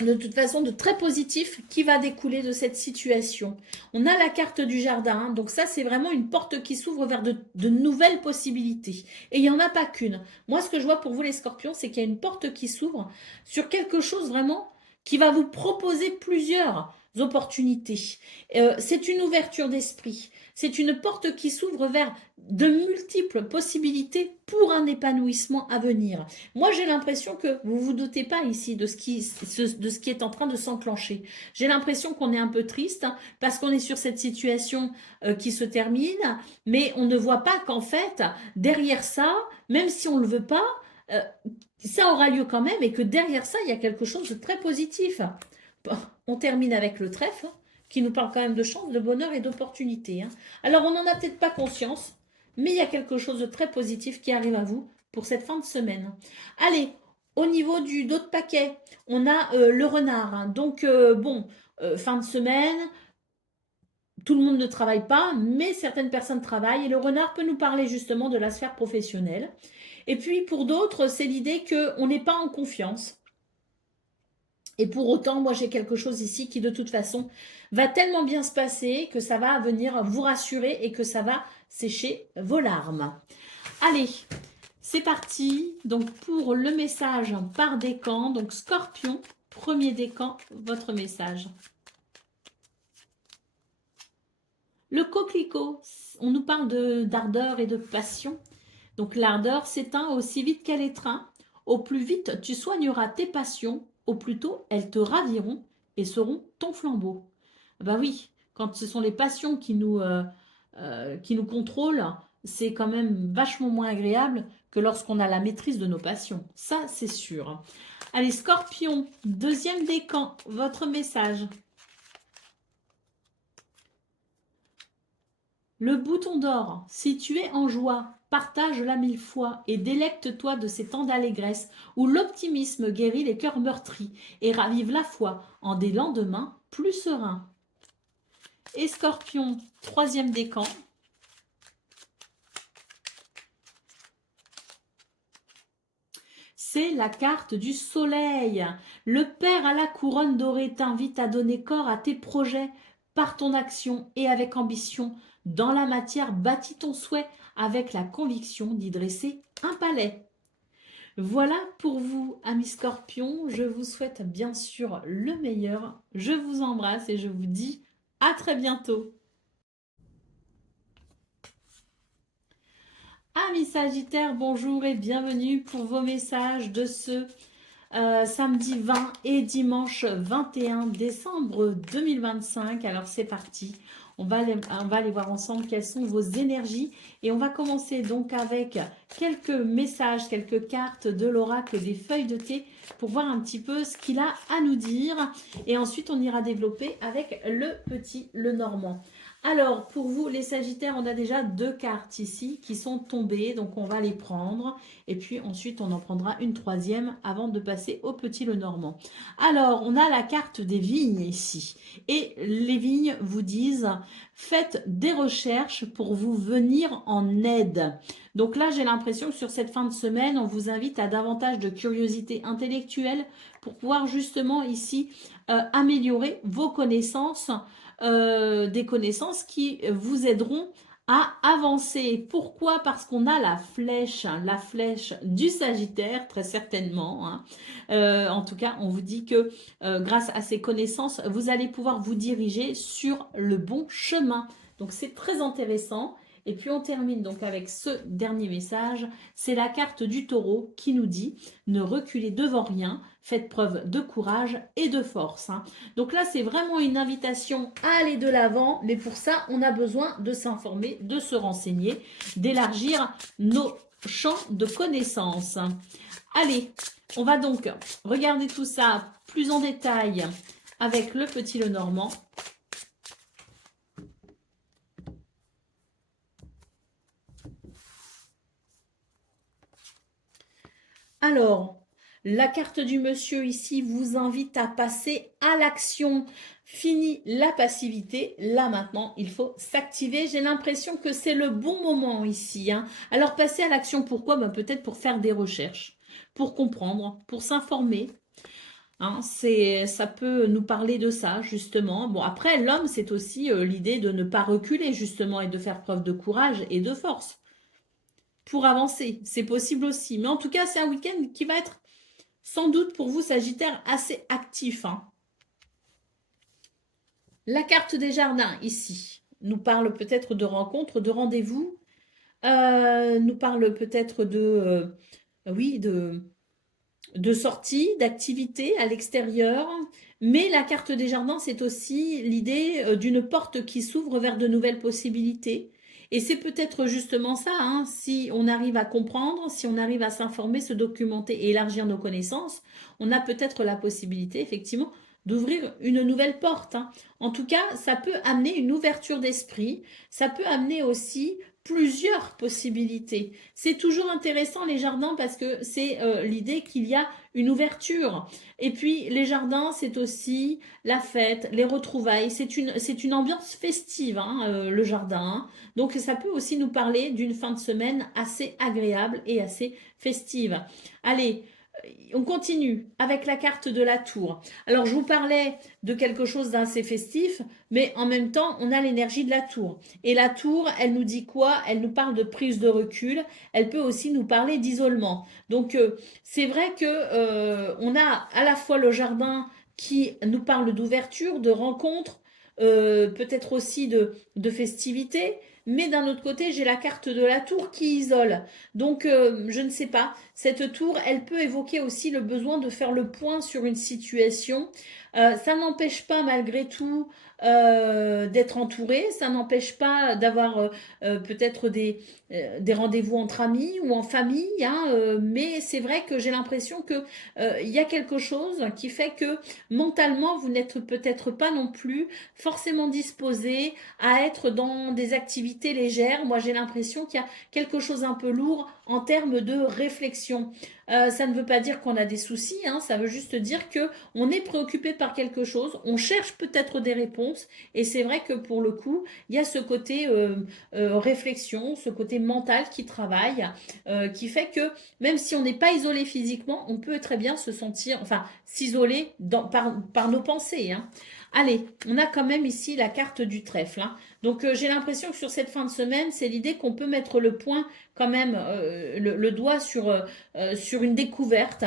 de toute façon de très positif qui va découler de cette situation. On a la carte du jardin, donc ça c'est vraiment une porte qui s'ouvre vers de nouvelles possibilités. Et il n'y en a pas qu'une. Moi ce que je vois pour vous les scorpions, c'est qu'il y a une porte qui s'ouvre sur quelque chose vraiment qui va vous proposer plusieurs opportunités. C'est une ouverture d'esprit. C'est une porte qui s'ouvre vers de multiples possibilités pour un épanouissement à venir. Moi, j'ai l'impression que vous vous doutez pas ici de ce qui est en train de s'enclencher. J'ai l'impression qu'on est un peu triste hein, parce qu'on est sur cette situation qui se termine, mais on ne voit pas qu'en fait, derrière ça, même si on ne le veut pas, euh, ça aura lieu quand même et que derrière ça, il y a quelque chose de très positif. Bon, on termine avec le trèfle, qui nous parle quand même de chance, de bonheur et d'opportunité. Hein. Alors, on n'en a peut-être pas conscience, mais il y a quelque chose de très positif qui arrive à vous pour cette fin de semaine. Allez, au niveau du d'autres paquets, on a le renard. Hein. Donc, bon, fin de semaine, tout le monde ne travaille pas, mais certaines personnes travaillent. Et le renard peut nous parler justement de la sphère professionnelle. Et puis, pour d'autres, c'est l'idée qu'on n'est pas en confiance. Et pour autant, moi, j'ai quelque chose ici qui, de toute façon, va tellement bien se passer que ça va venir vous rassurer et que ça va sécher vos larmes. Allez, c'est parti. Donc, pour le message par décan, donc Scorpion, premier décan, votre message. Le coquelicot, on nous parle d'ardeur et de passion. Donc, l'ardeur s'éteint aussi vite qu'elle étreint. Au plus vite, tu soigneras tes passions, au plus tôt, elles te raviront et seront ton flambeau. Ben oui, quand ce sont les passions qui nous contrôlent, c'est quand même vachement moins agréable que lorsqu'on a la maîtrise de nos passions. Ça, c'est sûr. Allez, Scorpion, deuxième décan, votre message. Le bouton d'or, si tu es en joie, partage-la 1000 fois et délecte-toi de ces temps d'allégresse où l'optimisme guérit les cœurs meurtris et ravive la foi en des lendemains plus sereins. Et Scorpion, troisième décan. C'est la carte du soleil. Le Père à la couronne dorée t'invite à donner corps à tes projets par ton action et avec ambition. Dans la matière, bâtis ton souhait avec la conviction d'y dresser un palais. Voilà pour vous, amis Scorpions. Je vous souhaite bien sûr le meilleur. Je vous embrasse et je vous dis à très bientôt. Amis Sagittaires, bonjour et bienvenue pour vos messages de ce samedi 20 et dimanche 21 décembre 2025. Alors c'est parti, on va aller voir ensemble quelles sont vos énergies et on va commencer donc avec quelques messages, quelques cartes de l'oracle des feuilles de thé pour voir un petit peu ce qu'il a à nous dire et ensuite on ira développer avec le normand. Alors, pour vous, les Sagittaires, on a déjà deux cartes ici qui sont tombées, donc on va les prendre. Et puis ensuite, on en prendra une troisième avant de passer au petit Lenormand. Alors, on a la carte des vignes ici. Et les vignes vous disent, faites des recherches pour vous venir en aide. Donc là, j'ai l'impression que sur cette fin de semaine, on vous invite à davantage de curiosité intellectuelle pour pouvoir justement ici améliorer vos connaissances, des connaissances qui vous aideront à avancer. Pourquoi? Parce qu'on a la flèche du Sagittaire, très certainement. Hein. En tout cas, on vous dit que grâce à ces connaissances, vous allez pouvoir vous diriger sur le bon chemin. Donc, c'est très intéressant. Et puis, on termine donc avec ce dernier message. C'est la carte du taureau qui nous dit « Ne reculez devant rien, faites preuve de courage et de force. Hein. » Donc là, c'est vraiment une invitation à aller de l'avant. Mais pour ça, on a besoin de s'informer, de se renseigner, d'élargir nos champs de connaissances. Allez, on va donc regarder tout ça plus en détail avec le petit Lenormand. Alors, la carte du monsieur ici vous invite à passer à l'action. Fini la passivité. Là maintenant, il faut s'activer. J'ai l'impression que c'est le bon moment ici. Hein. Alors, passer à l'action, pourquoi? Ben, peut-être pour faire des recherches, pour comprendre, pour s'informer. Hein, ça peut nous parler de ça, justement. Bon, après, l'homme, c'est aussi l'idée de ne pas reculer, justement, et de faire preuve de courage et de force pour avancer. C'est possible aussi. Mais en tout cas, c'est un week-end qui va être sans doute pour vous, Sagittaire, assez actif. Hein. La carte des jardins, ici, nous parle peut-être de rencontres, de rendez-vous, nous parle peut-être oui, de sortie, d'activité à l'extérieur. Mais la carte des jardins, c'est aussi l'idée d'une porte qui s'ouvre vers de nouvelles possibilités. Et c'est peut-être justement ça, hein, si on arrive à comprendre, si on arrive à s'informer, se documenter et élargir nos connaissances, on a peut-être la possibilité, effectivement, d'ouvrir une nouvelle porte, hein. En tout cas, ça peut amener une ouverture d'esprit, ça peut amener aussi plusieurs possibilités. C'est toujours intéressant les jardins parce que c'est l'idée qu'il y a une ouverture. Et puis les jardins, c'est aussi la fête, les retrouvailles. C'est une ambiance festive, hein, le jardin, hein. Donc ça peut aussi nous parler d'une fin de semaine assez agréable et assez festive. Allez, on continue avec la carte de la tour. Alors je vous parlais de quelque chose d'assez festif, mais en même temps, on a l'énergie de la tour. Et la tour, elle nous dit quoi? Elle nous parle de prise de recul. Elle peut aussi nous parler d'isolement. Donc, c'est vrai que on a à la fois le jardin qui nous parle d'ouverture, de rencontre, peut-être aussi de festivités. Mais d'un autre côté, j'ai la carte de la tour qui isole. Donc, je ne sais pas. Cette tour, elle peut évoquer aussi le besoin de faire le point sur une situation. Ça n'empêche pas, malgré tout, d'être entouré. Ça n'empêche pas d'avoir peut-être des rendez-vous entre amis ou en famille, hein, mais c'est vrai que j'ai l'impression que il y a quelque chose qui fait que mentalement, vous n'êtes peut-être pas non plus forcément disposé à être dans des activités légères. Moi, j'ai l'impression qu'il y a quelque chose un peu lourd en termes de réflexion. Ça ne veut pas dire qu'on a des soucis, hein, ça veut juste dire que on est préoccupé par quelque chose, on cherche peut-être des réponses, et c'est vrai que pour le coup, il y a ce côté réflexion, ce côté mental qui travaille, qui fait que même si on n'est pas isolé physiquement, on peut très bien se sentir, enfin, s'isoler par nos pensées, hein. Allez, on a quand même ici la carte du trèfle, hein. Donc j'ai l'impression que sur cette fin de semaine, c'est l'idée qu'on peut mettre le point quand même, le doigt sur une découverte,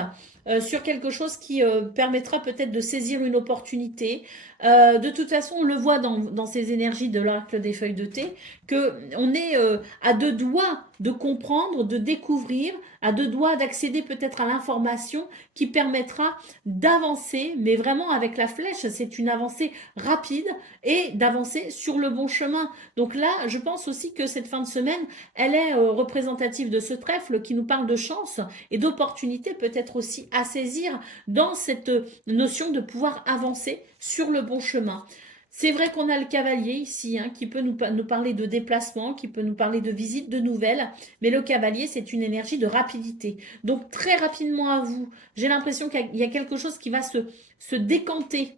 sur quelque chose qui permettra peut-être de saisir une opportunité. De toute façon, on le voit dans ces énergies de l'oracle des feuilles de thé, que on est à deux doigts de comprendre, de découvrir, à deux doigts d'accéder peut-être à l'information qui permettra d'avancer, mais vraiment avec la flèche, c'est une avancée rapide et d'avancer sur le bon chemin. Donc là, je pense aussi que cette fin de semaine, elle est représentative de ce trèfle qui nous parle de chance et d'opportunités peut-être aussi à saisir dans cette notion de pouvoir avancer sur le bon chemin. C'est vrai qu'on a le cavalier ici, hein, qui peut nous parler de déplacement, qui peut nous parler de visite, de nouvelles, mais le cavalier, c'est une énergie de rapidité. Donc très rapidement à vous, j'ai l'impression qu'il y a quelque chose qui va se décanter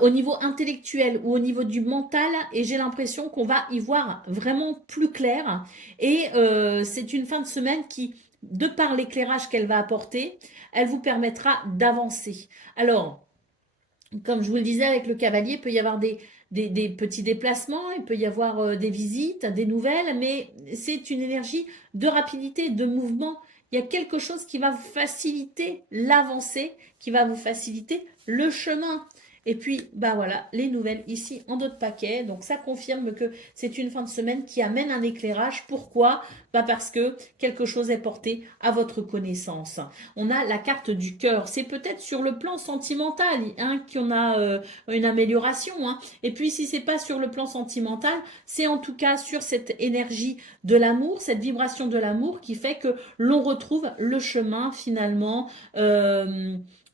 au niveau intellectuel ou au niveau du mental, et j'ai l'impression qu'on va y voir vraiment plus clair. Et c'est une fin de semaine qui, de par l'éclairage qu'elle va apporter, elle vous permettra d'avancer. Alors, comme je vous le disais, avec le cavalier, il peut y avoir des petits déplacements, il peut y avoir des visites, des nouvelles, mais c'est une énergie de rapidité, de mouvement. Il y a quelque chose qui va vous faciliter l'avancée, qui va vous faciliter le chemin. Et puis, bah voilà, les nouvelles ici en d'autres paquets. Donc ça confirme que c'est une fin de semaine qui amène un éclairage. Pourquoi? Bah parce que quelque chose est porté à votre connaissance. On a la carte du cœur. C'est peut-être sur le plan sentimental, hein, qu'on a une amélioration, hein. Et puis si c'est pas sur le plan sentimental, c'est en tout cas sur cette énergie de l'amour, cette vibration de l'amour qui fait que l'on retrouve le chemin finalement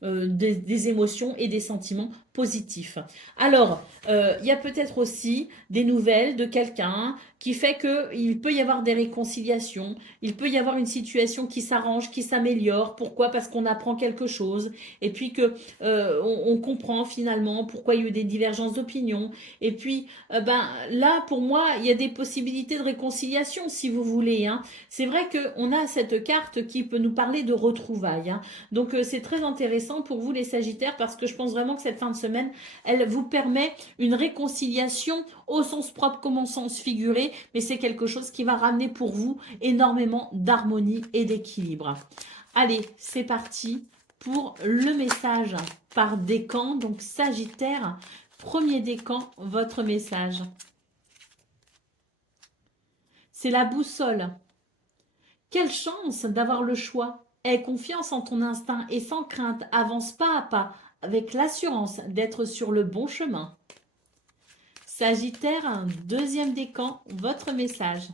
des émotions et des sentiments positifs. Alors, il y a peut-être aussi des nouvelles de quelqu'un qui fait qu'il peut y avoir des réconciliations, il peut y avoir une situation qui s'arrange, qui s'améliore. Pourquoi? Parce qu'on apprend quelque chose, et puis que on comprend finalement pourquoi il y a eu des divergences d'opinion. Et puis, ben là, pour moi, il y a des possibilités de réconciliation, si vous voulez, hein. C'est vrai qu'on a cette carte qui peut nous parler de retrouvailles, hein. Donc, c'est très intéressant pour vous, les Sagittaires, parce que je pense vraiment que cette fin de semaine, elle vous permet une réconciliation au sens propre comme au sens figuré, mais c'est quelque chose qui va ramener pour vous énormément d'harmonie et d'équilibre. Allez, c'est parti pour le message par décan, donc Sagittaire. premier décan, votre message. C'est la boussole. Quelle chance d'avoir le choix. Aie confiance en ton instinct et sans crainte, avance pas à pas, avec l'assurance d'être sur le bon chemin. Sagittaire, deuxième décan, votre message.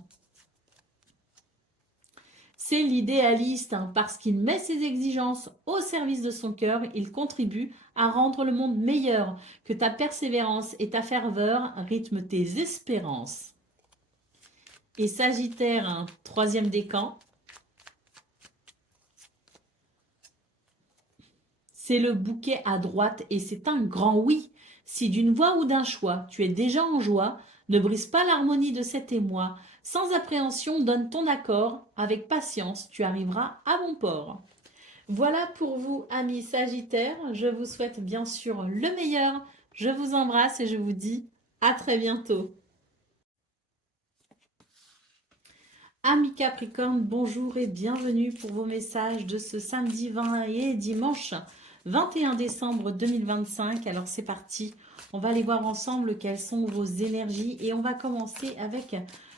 C'est l'idéaliste, parce qu'il met ses exigences au service de son cœur, il contribue à rendre le monde meilleur, que ta persévérance et ta ferveur rythment tes espérances. Et Sagittaire, troisième décan, c'est le bouquet à droite et c'est un grand oui. Si d'une voix ou d'un choix, tu es déjà en joie, ne brise pas l'harmonie de cet émoi. Sans appréhension, donne ton accord. Avec patience, tu arriveras à bon port. Voilà pour vous, amis Sagittaires. Je vous souhaite bien sûr le meilleur. Je vous embrasse et je vous dis à très bientôt. Amis Capricorne, bonjour et bienvenue pour vos messages de ce samedi 20 et dimanche 21 décembre 2025. Alors c'est parti, on va aller voir ensemble quelles sont vos énergies et on va commencer avec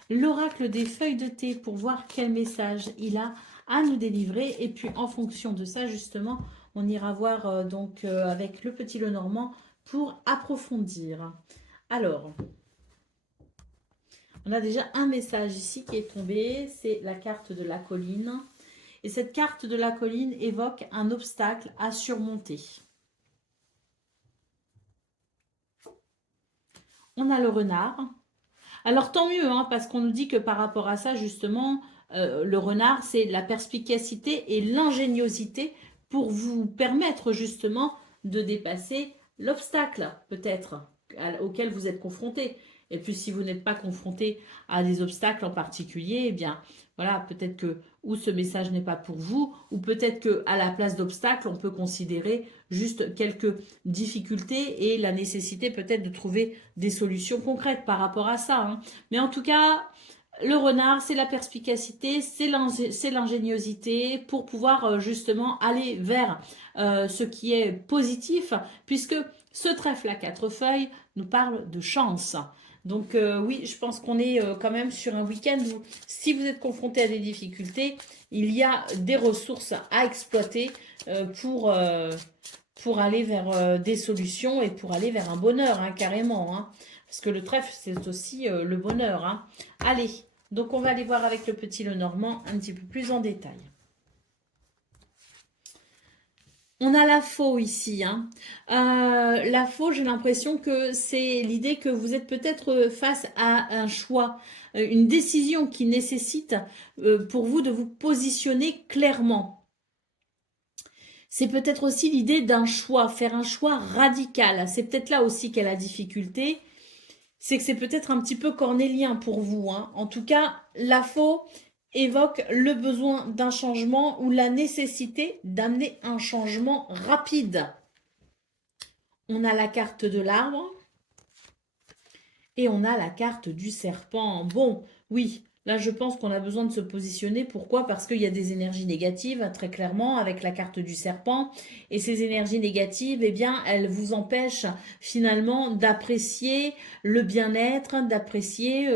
l'oracle des feuilles de thé pour voir quel message il a à nous délivrer. Et puis en fonction de ça justement, on ira voir avec le petit Lenormand pour approfondir. Alors... on a déjà un message ici qui est tombé, c'est la carte de la colline. Et cette carte de la colline évoque un obstacle à surmonter. On a le renard. Alors tant mieux, parce qu'on nous dit que par rapport à ça, justement, le renard, c'est la perspicacité et l'ingéniosité pour vous permettre justement de dépasser l'obstacle, peut-être, auquel vous êtes confronté. Et puis si vous n'êtes pas confronté à des obstacles en particulier, eh bien voilà, peut-être que ou ce message n'est pas pour vous, ou peut-être qu'à la place d'obstacles, on peut considérer juste quelques difficultés et la nécessité peut-être de trouver des solutions concrètes par rapport à ça. Mais en tout cas, le renard, c'est la perspicacité, c'est l'ingéniosité pour pouvoir justement aller vers ce qui est positif, puisque ce trèfle à 4 feuilles nous parle de chance. Donc oui, je pense qu'on est quand même sur un week-end où si vous êtes confronté à des difficultés, il y a des ressources à exploiter pour aller vers des solutions et pour aller vers un bonheur, carrément. Parce que le trèfle, c'est aussi le bonheur. Allez, donc on va aller voir avec le petit Lenormand un petit peu plus en détail. On a la faux ici. La faux, j'ai l'impression que c'est l'idée que vous êtes peut-être face à un choix, une décision qui nécessite pour vous de vous positionner clairement. C'est peut-être aussi l'idée d'un choix, faire un choix radical. C'est peut-être là aussi qu'est la difficulté. C'est que c'est peut-être un petit peu cornélien pour vous. En tout cas, la faux évoque le besoin d'un changement ou la nécessité d'amener un changement rapide. On a la carte de l'arbre et on a la carte du serpent. Bon, oui, là je pense qu'on a besoin de se positionner. Pourquoi? Parce qu'il y a des énergies négatives, très clairement, avec la carte du serpent. Et ces énergies négatives, eh bien, elles vous empêchent finalement d'apprécier le bien-être, d'apprécier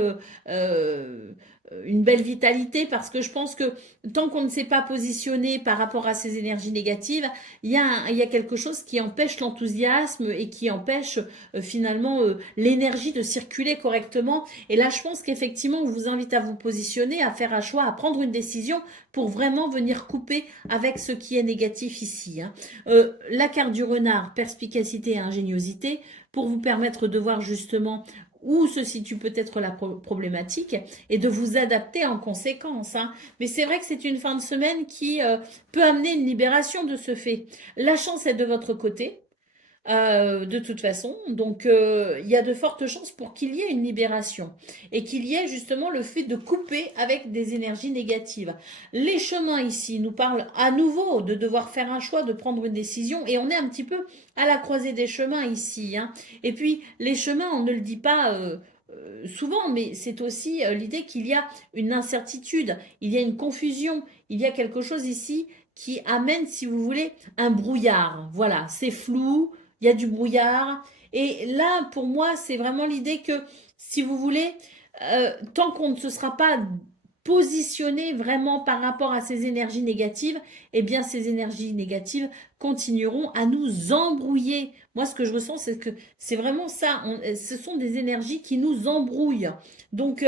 une belle vitalité, parce que je pense que tant qu'on ne s'est pas positionné par rapport à ces énergies négatives, il y a quelque chose qui empêche l'enthousiasme et qui empêche finalement l'énergie de circuler correctement. Et là, je pense qu'effectivement, on vous invite à vous positionner, à faire un choix, à prendre une décision pour vraiment venir couper avec ce qui est négatif ici. La carte du renard, perspicacité et ingéniosité, pour vous permettre de voir justement où se situe peut-être la problématique et de vous adapter en conséquence. Mais c'est vrai que c'est une fin de semaine qui peut amener une libération de ce fait. La chance est de votre côté. De toute façon, donc il y a de fortes chances pour qu'il y ait une libération et qu'il y ait justement le fait de couper avec des énergies négatives. Les chemins ici nous parlent à nouveau de devoir faire un choix, de prendre une décision, et on est un petit peu à la croisée des chemins ici. Et puis les chemins, on ne le dit pas souvent, mais c'est aussi l'idée qu'il y a une incertitude, il y a une confusion, il y a quelque chose ici qui amène, si vous voulez, un brouillard. Voilà, c'est flou, il y a du brouillard Et là, pour moi, c'est vraiment l'idée que, si vous voulez, tant qu'on ne se sera pas positionné vraiment par rapport à ces énergies négatives, eh bien ces énergies négatives continueront à nous embrouiller. Moi, ce que je ressens, c'est que c'est vraiment ça. Ce sont des énergies qui nous embrouillent. Donc,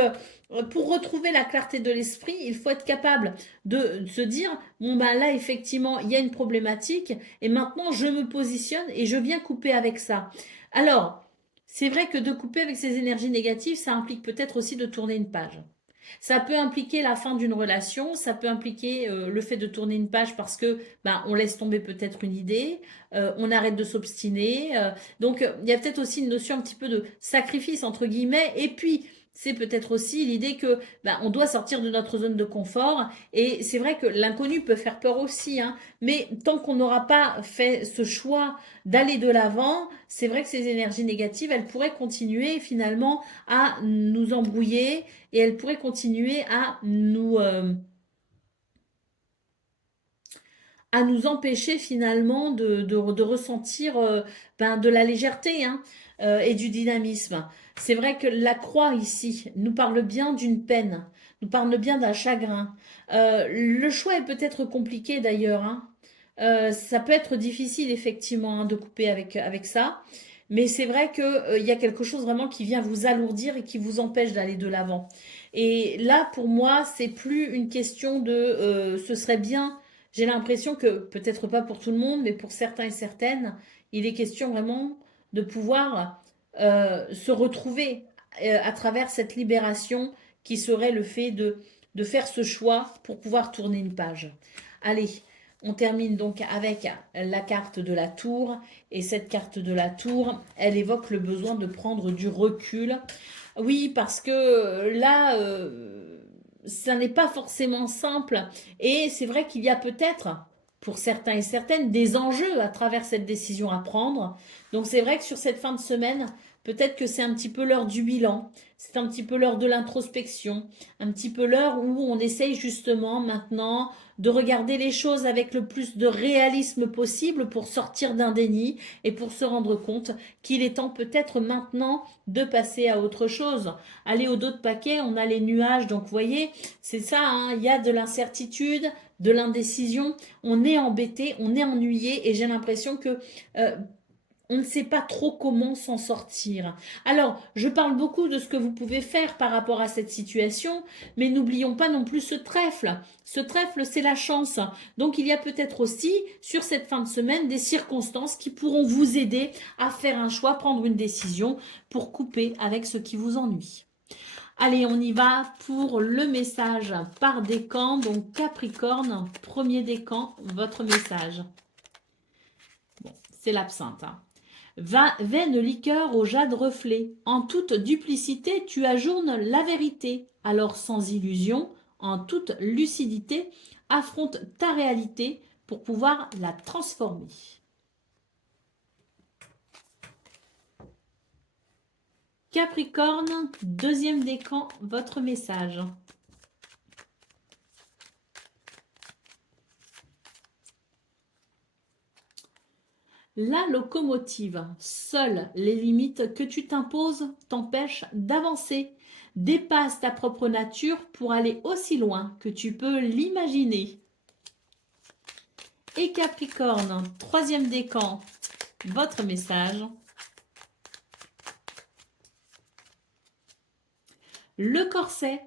pour retrouver la clarté de l'esprit, il faut être capable de se dire, bon ben là, effectivement, il y a une problématique, et maintenant, je me positionne et je viens couper avec ça. Alors, c'est vrai que de couper avec ces énergies négatives, ça implique peut-être aussi de tourner une page. Ça peut impliquer la fin d'une relation, ça peut impliquer le fait de tourner une page parce que ben, on laisse tomber peut-être une idée, on arrête de s'obstiner. Donc il y a peut-être aussi une notion un petit peu de sacrifice entre guillemets. Et puis c'est peut-être aussi l'idée que ben, on doit sortir de notre zone de confort. Et c'est vrai que l'inconnu peut faire peur aussi, hein. Mais tant qu'on n'aura pas fait ce choix d'aller de l'avant, c'est vrai que ces énergies négatives, elles pourraient continuer finalement à nous embrouiller et elle pourrait continuer à nous empêcher finalement de ressentir ben, de la légèreté, hein, et du dynamisme. C'est vrai que la croix ici nous parle bien d'une peine, nous parle bien d'un chagrin. Le choix est peut-être compliqué d'ailleurs, hein. Ça peut être difficile effectivement, hein, de couper avec ça. Mais c'est vrai qu'il y a quelque chose vraiment qui vient vous alourdir et qui vous empêche d'aller de l'avant. Et là, pour moi, c'est plus une question de ce serait bien. J'ai l'impression que, peut-être pas pour tout le monde, mais pour certains et certaines, il est question vraiment de pouvoir se retrouver à travers cette libération qui serait le fait de faire ce choix pour pouvoir tourner une page. Allez, on termine donc avec la carte de la tour. Et cette carte de la tour, elle évoque le besoin de prendre du recul. Oui, parce que là, ça n'est pas forcément simple. Et c'est vrai qu'il y a peut-être, pour certains et certaines, des enjeux à travers cette décision à prendre. Donc c'est vrai que sur cette fin de semaine, peut-être que c'est un petit peu l'heure du bilan, c'est un petit peu l'heure de l'introspection, un petit peu l'heure où on essaye justement maintenant de regarder les choses avec le plus de réalisme possible pour sortir d'un déni et pour se rendre compte qu'il est temps peut-être maintenant de passer à autre chose. Aller au dos de paquet, on a les nuages, donc vous voyez, c'est ça, hein, il y a de l'incertitude, de l'indécision, on est embêté, on est ennuyé et j'ai l'impression que on ne sait pas trop comment s'en sortir. Alors, je parle beaucoup de ce que vous pouvez faire par rapport à cette situation, mais n'oublions pas non plus ce trèfle. Ce trèfle, c'est la chance. Donc, il y a peut-être aussi, sur cette fin de semaine, des circonstances qui pourront vous aider à faire un choix, prendre une décision pour couper avec ce qui vous ennuie. Allez, on y va pour le message par décan. Donc, Capricorne, premier décan, votre message. Bon, c'est l'absinthe, hein. Vaine liqueur au jade reflet, en toute duplicité tu ajournes la vérité, alors sans illusion, en toute lucidité, affronte ta réalité pour pouvoir la transformer. Capricorne, deuxième décan, votre message. La locomotive, seules les limites que tu t'imposes t'empêchent d'avancer. Dépasse ta propre nature pour aller aussi loin que tu peux l'imaginer. Et Capricorne, troisième décan, votre message. Le corset,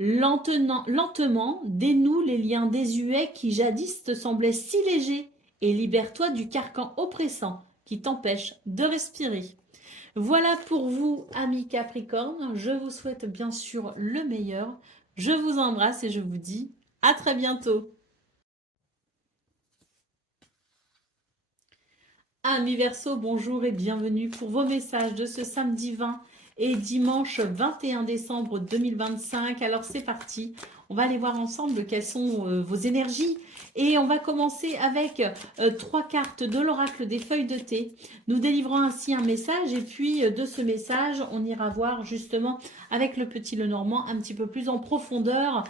lentement, dénoue les liens désuets qui jadis te semblaient si légers et libère-toi du carcan oppressant qui t'empêche de respirer. Voilà pour vous, amis Capricorne. Je vous souhaite bien sûr le meilleur. Je vous embrasse et je vous dis à très bientôt. Amis Verseau, bonjour et bienvenue pour vos messages de ce samedi 20 et dimanche 21 décembre 2025. Alors c'est parti, on va aller voir ensemble quelles sont vos énergies. Et on va commencer avec 3 cartes de l'oracle des feuilles de thé. Nous délivrons ainsi un message et puis de ce message, on ira voir justement avec le petit Lenormand un petit peu plus en profondeur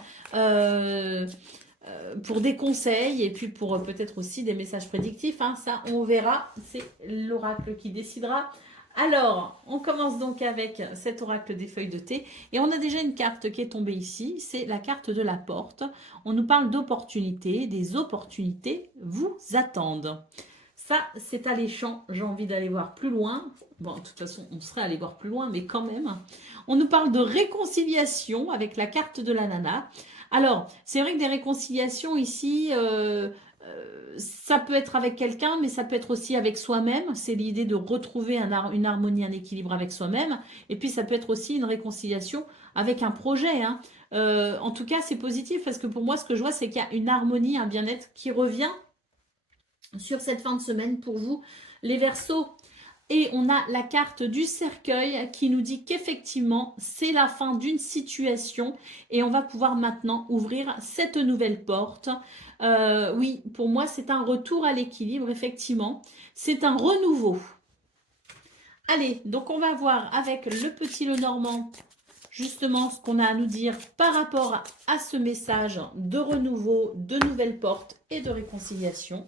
pour des conseils et puis pour peut-être aussi des messages prédictifs, hein. Ça, on verra. C'est l'oracle qui décidera. Alors, on commence donc avec cet oracle des feuilles de thé et on a déjà une carte qui est tombée ici, c'est la carte de la porte. On nous parle d'opportunités, des opportunités vous attendent. Ça, c'est alléchant, j'ai envie d'aller voir plus loin. Bon, de toute façon, on serait allé voir plus loin, mais quand même. On nous parle de réconciliation avec la carte de la nana. Alors, c'est vrai que des réconciliations ici, ça peut être avec quelqu'un, mais ça peut être aussi avec soi-même. C'est l'idée de retrouver une harmonie, un équilibre avec soi-même. Et puis, ça peut être aussi une réconciliation avec un projet, hein. En tout cas, c'est positif parce que pour moi, ce que je vois, c'est qu'il y a une harmonie, un bien-être qui revient sur cette fin de semaine pour vous, les Verseaux. Et on a la carte du cercueil qui nous dit qu'effectivement, c'est la fin d'une situation et on va pouvoir maintenant ouvrir cette nouvelle porte. Oui, pour moi, c'est un retour à l'équilibre, effectivement. C'est un renouveau. Allez, donc on va voir avec le petit Lenormand justement ce qu'on a à nous dire par rapport à ce message de renouveau, de nouvelles portes et de réconciliation.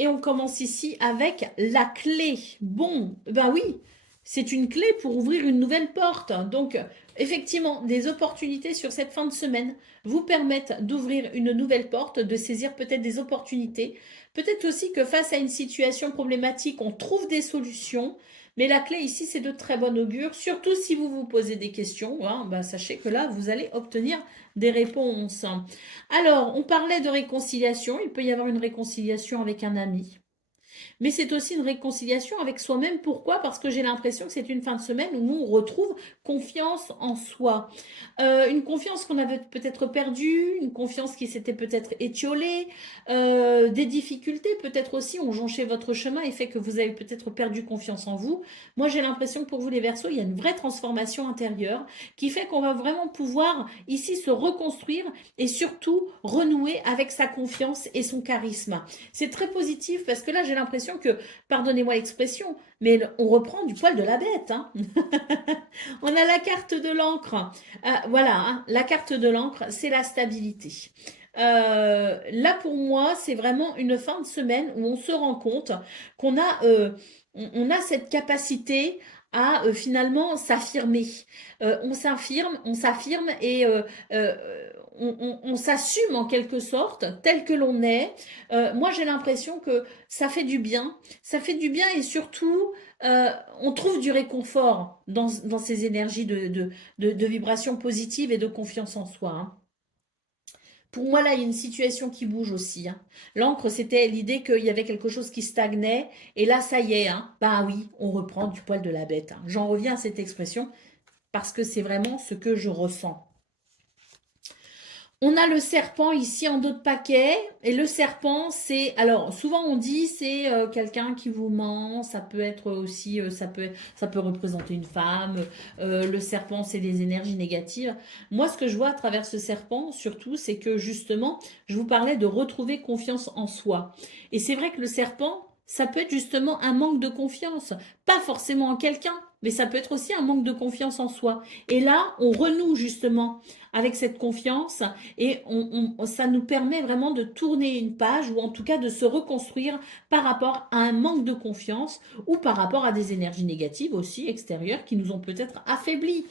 Et on commence ici avec la clé. Bon, ben oui, c'est une clé pour ouvrir une nouvelle porte. Donc, effectivement, des opportunités sur cette fin de semaine vous permettent d'ouvrir une nouvelle porte, de saisir peut-être des opportunités. Peut-être aussi que face à une situation problématique, on trouve des solutions. Mais la clé ici, c'est de très bon augure. Surtout si vous vous posez des questions, hein, ben sachez que là, vous allez obtenir des réponses. Alors, on parlait de réconciliation. Il peut y avoir une réconciliation avec un ami. Mais c'est aussi une réconciliation avec soi-même. Pourquoi? Parce que j'ai l'impression que c'est une fin de semaine où on retrouve confiance en soi. Une confiance qu'on avait peut-être perdue, une confiance qui s'était peut-être étiolée, des difficultés peut-être aussi ont jonché votre chemin et fait que vous avez peut-être perdu confiance en vous. Moi, j'ai l'impression que pour vous les Verseaux, il y a une vraie transformation intérieure qui fait qu'on va vraiment pouvoir ici se reconstruire et surtout renouer avec sa confiance et son charisme. C'est très positif parce que là, j'ai l'impression que, pardonnez-moi l'expression, mais on reprend du poil de la bête, hein. On a la carte de l'encre. Voilà, hein, la carte de l'encre, c'est la stabilité. Là, pour moi, c'est vraiment une fin de semaine où on se rend compte qu'on a, on a cette capacité à finalement s'affirmer. On s'affirme et on s'assume en quelque sorte tel que l'on est. Moi, j'ai l'impression que ça fait du bien. Ça fait du bien et surtout, on trouve du réconfort dans ces énergies de vibrations positives et de confiance en soi, hein. Pour moi, là, il y a une situation qui bouge aussi, hein. L'encre, c'était l'idée qu'il y avait quelque chose qui stagnait. Et là, ça y est, hein. Bah oui, on reprend du poil de la bête, hein. J'en reviens à cette expression parce que c'est vraiment ce que je ressens. On a le serpent ici en dos de paquet. Et le serpent, c'est... Alors, souvent on dit c'est quelqu'un qui vous ment. Ça peut être aussi... ça peut représenter une femme. Le serpent, c'est des énergies négatives. Moi, ce que je vois à travers ce serpent, surtout, c'est que justement, je vous parlais de retrouver confiance en soi. Et c'est vrai que le serpent, ça peut être justement un manque de confiance. Pas forcément en quelqu'un, mais ça peut être aussi un manque de confiance en soi. Et là, on renoue justement avec cette confiance et ça nous permet vraiment de tourner une page ou en tout cas de se reconstruire par rapport à un manque de confiance ou par rapport à des énergies négatives aussi extérieures qui nous ont peut-être affaiblis.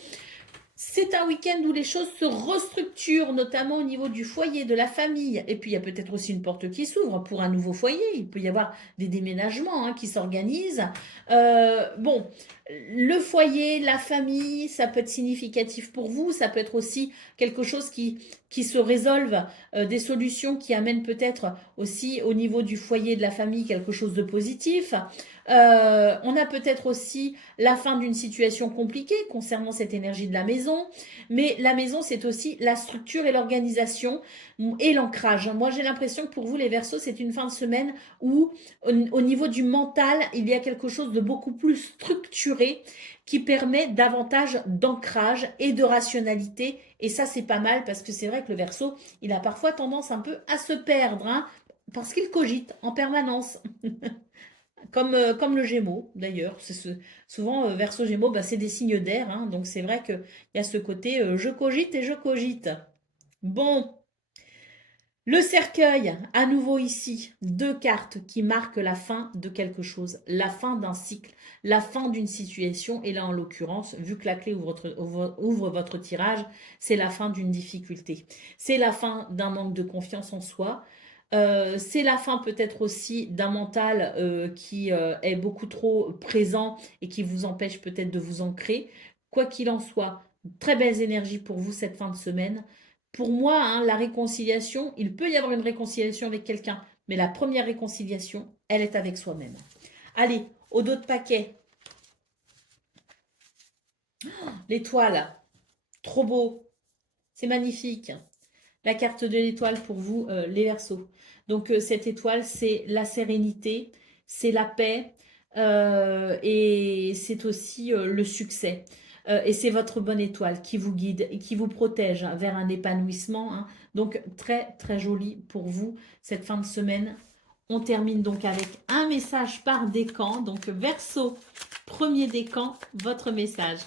C'est un week-end où les choses se restructurent, notamment au niveau du foyer, de la famille. Et puis, il y a peut-être aussi une porte qui s'ouvre pour un nouveau foyer. Il peut y avoir des déménagements qui s'organisent. Bon, le foyer, la famille, ça peut être significatif pour vous. Ça peut être aussi quelque chose qui se résolve, des solutions qui amènent peut-être aussi au niveau du foyer, de la famille, quelque chose de positif. On a peut-être aussi la fin d'une situation compliquée concernant cette énergie de la maison. Mais la maison, c'est aussi la structure et l'organisation et l'ancrage. Moi, j'ai l'impression que pour vous, les Verseaux, c'est une fin de semaine où, au niveau du mental, il y a quelque chose de beaucoup plus structuré qui permet davantage d'ancrage et de rationalité. Et ça, c'est pas mal parce que c'est vrai que le Verseau, il a parfois tendance un peu à se perdre, hein, parce qu'il cogite en permanence. Comme le Gémeaux, d'ailleurs. Souvent, Verseau Gémeaux, bah, c'est des signes d'air, hein, donc c'est vrai qu'il y a ce côté je cogite et je cogite. Bon, Le cercueil, à nouveau ici, deux cartes qui marquent la fin de quelque chose, la fin d'un cycle, la fin d'une situation. Et là, en l'occurrence, vu que la clé ouvre votre tirage, c'est la fin d'une difficulté. C'est la fin d'un manque de confiance en soi. C'est la fin peut-être aussi d'un mental qui est beaucoup trop présent et qui vous empêche peut-être de vous ancrer. Quoi qu'il en soit, très belles énergies pour vous cette fin de semaine. Pour moi, hein, la réconciliation, il peut y avoir une réconciliation avec quelqu'un, mais la première réconciliation, elle est avec soi-même. Allez, au dos de paquet, l'étoile, trop beau, c'est magnifique. La carte de l'étoile pour vous, les Verseaux. Donc cette étoile, c'est la sérénité, c'est la paix et c'est aussi le succès. Et c'est votre bonne étoile qui vous guide et qui vous protège vers un épanouissement, hein. Donc très très joli pour vous cette fin de semaine. On termine donc avec un message par décan. Donc Verseau, premier décan, votre message.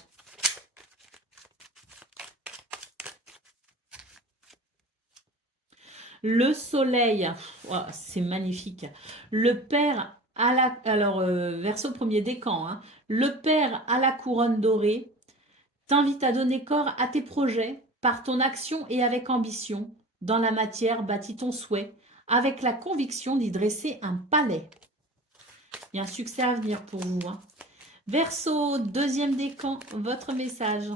Le soleil, oh, c'est magnifique. Le père à la... Alors, Verseau premier décan, hein. Le père à la couronne dorée t'invite à donner corps à tes projets par ton action et avec ambition. Dans la matière, bâtis ton souhait avec la conviction d'y dresser un palais. Il y a un succès à venir pour vous, hein. Verseau, deuxième décan, votre message.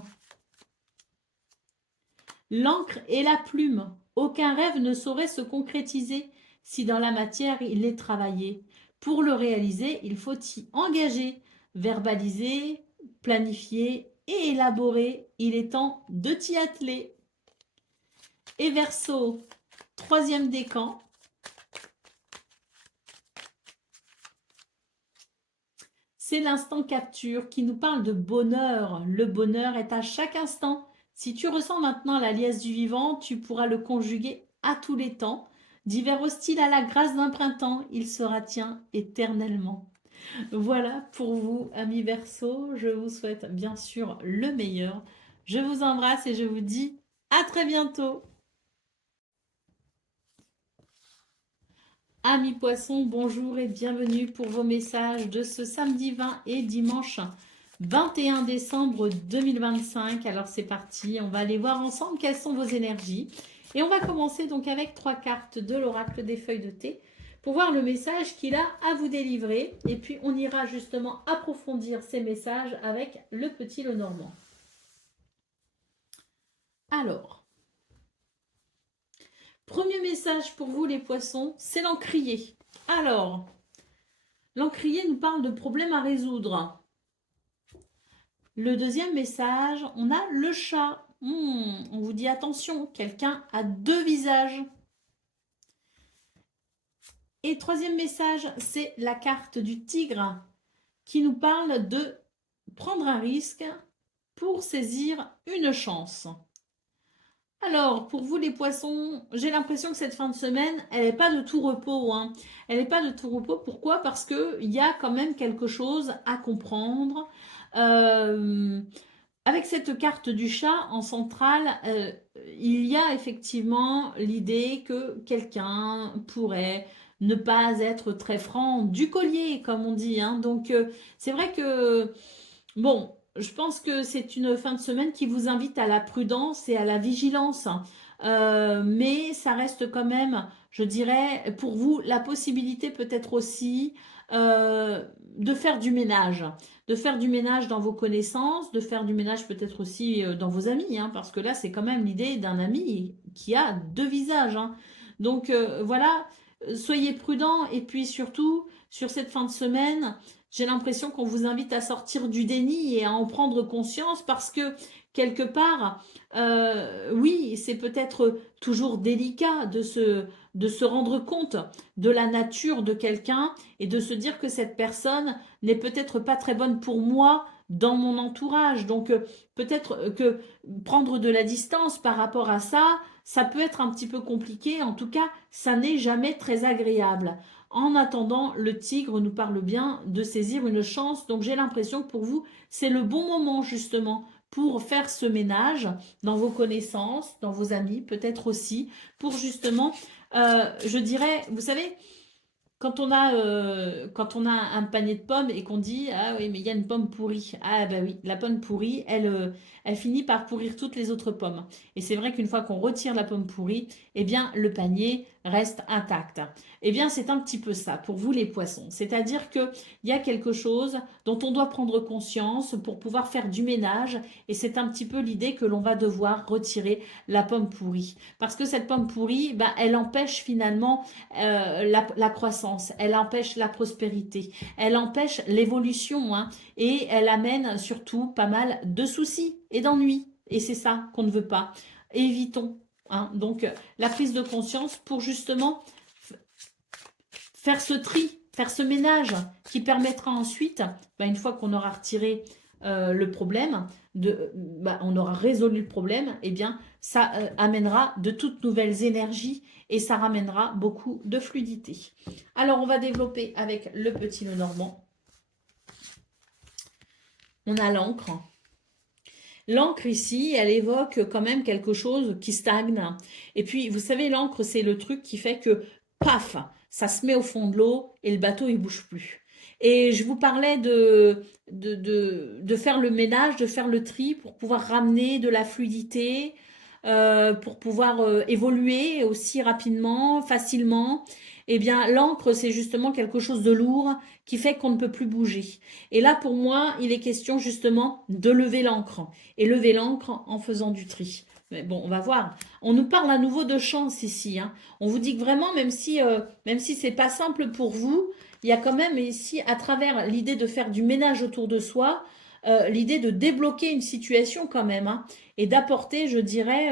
L'encre et la plume. Aucun rêve ne saurait se concrétiser si dans la matière il est travaillé. Pour le réaliser, il faut y engager, verbaliser, planifier et élaborer. Il est temps de t'y atteler. Et Verseau, troisième décan. C'est l'instant capture qui nous parle de bonheur. Le bonheur est à chaque instant. Si tu ressens maintenant la liesse du vivant, tu pourras le conjuguer à tous les temps. D'hiver hostile à la grâce d'un printemps, il sera tien éternellement. Voilà pour vous, amis Verseau. Je vous souhaite bien sûr le meilleur. Je vous embrasse et je vous dis à très bientôt. Amis poissons, bonjour et bienvenue pour vos messages de ce samedi 20 et dimanche 21 décembre 2025. Alors c'est parti, on va aller voir ensemble quelles sont vos énergies. Et on va commencer donc avec 3 cartes de l'oracle des feuilles de thé pour voir le message qu'il a à vous délivrer. Et puis on ira justement approfondir ces messages avec le petit Lenormand. Alors, premier message pour vous les poissons, c'est l'encrier. Alors, l'encrier nous parle de problèmes à résoudre. Le deuxième message, on a le chat. On vous dit attention, quelqu'un a deux visages. Et troisième message, c'est la carte du tigre qui nous parle de prendre un risque pour saisir une chance. Alors, pour vous les poissons, j'ai l'impression que cette fin de semaine, elle n'est pas de tout repos, hein. Elle n'est pas de tout repos. Pourquoi? Parce qu'il y a quand même quelque chose à comprendre. Avec cette carte du chat en centrale, il y a effectivement l'idée que quelqu'un pourrait ne pas être très franc du collier, comme on dit, hein. Donc, c'est vrai que, bon, je pense que c'est une fin de semaine qui vous invite à la prudence et à la vigilance. Mais ça reste quand même, je dirais, pour vous, la possibilité peut-être aussi de faire du ménage. De faire du ménage dans vos connaissances, de faire du ménage peut-être aussi dans vos amis, hein, parce que là, c'est quand même l'idée d'un ami qui a deux visages, hein. Donc voilà, soyez prudents et puis surtout, sur cette fin de semaine, j'ai l'impression qu'on vous invite à sortir du déni et à en prendre conscience parce que quelque part, oui, c'est peut-être toujours délicat de se rendre compte de la nature de quelqu'un et de se dire que cette personne n'est peut-être pas très bonne pour moi dans mon entourage. Donc peut-être que prendre de la distance par rapport à ça, ça peut être un petit peu compliqué. En tout cas, ça n'est jamais très agréable. En attendant, le tigre nous parle bien de saisir une chance. Donc j'ai l'impression que pour vous, c'est le bon moment justement pour faire ce ménage dans vos connaissances, dans vos amis, peut-être aussi, pour justement Je dirais, vous savez, quand on a un panier de pommes et qu'on dit ah oui mais il y a une pomme pourrie, ah bah oui, la pomme pourrie elle finit par pourrir toutes les autres pommes, et c'est vrai qu'une fois qu'on retire la pomme pourrie, eh bien le panier reste intact. Eh bien c'est un petit peu ça pour vous les poissons, c'est-à-dire que il y a quelque chose dont on doit prendre conscience pour pouvoir faire du ménage, et c'est un petit peu l'idée que l'on va devoir retirer la pomme pourrie, parce que cette pomme pourrie, bah, elle empêche finalement la croissance, elle empêche la prospérité, elle empêche l'évolution, hein, et elle amène surtout pas mal de soucis et d'ennuis. Et c'est ça qu'on ne veut pas. Évitons. Hein. Donc la prise de conscience pour justement faire ce tri, faire ce ménage qui permettra ensuite, bah, une fois qu'on aura retiré le problème, on aura résolu le problème, eh bien ça amènera de toutes nouvelles énergies et ça ramènera beaucoup de fluidité. Alors on va développer avec le petit nœud normand. On a l'encre. L'encre ici, elle évoque quand même quelque chose qui stagne. Et puis, vous savez, l'encre, c'est le truc qui fait que, paf, ça se met au fond de l'eau et le bateau, il bouge plus. Et je vous parlais de faire le ménage, de faire le tri pour pouvoir ramener de la fluidité, pour pouvoir évoluer aussi rapidement, facilement. Eh bien, l'encre, c'est justement quelque chose de lourd qui fait qu'on ne peut plus bouger. Et là, pour moi, il est question justement de lever l'encre. Et lever l'encre en faisant du tri. Mais bon, on va voir. On nous parle à nouveau de chance ici. Hein. On vous dit que vraiment, même si c'est pas simple pour vous, il y a quand même ici, à travers l'idée de faire du ménage autour de soi, l'idée de débloquer une situation quand même, hein, et d'apporter, je dirais,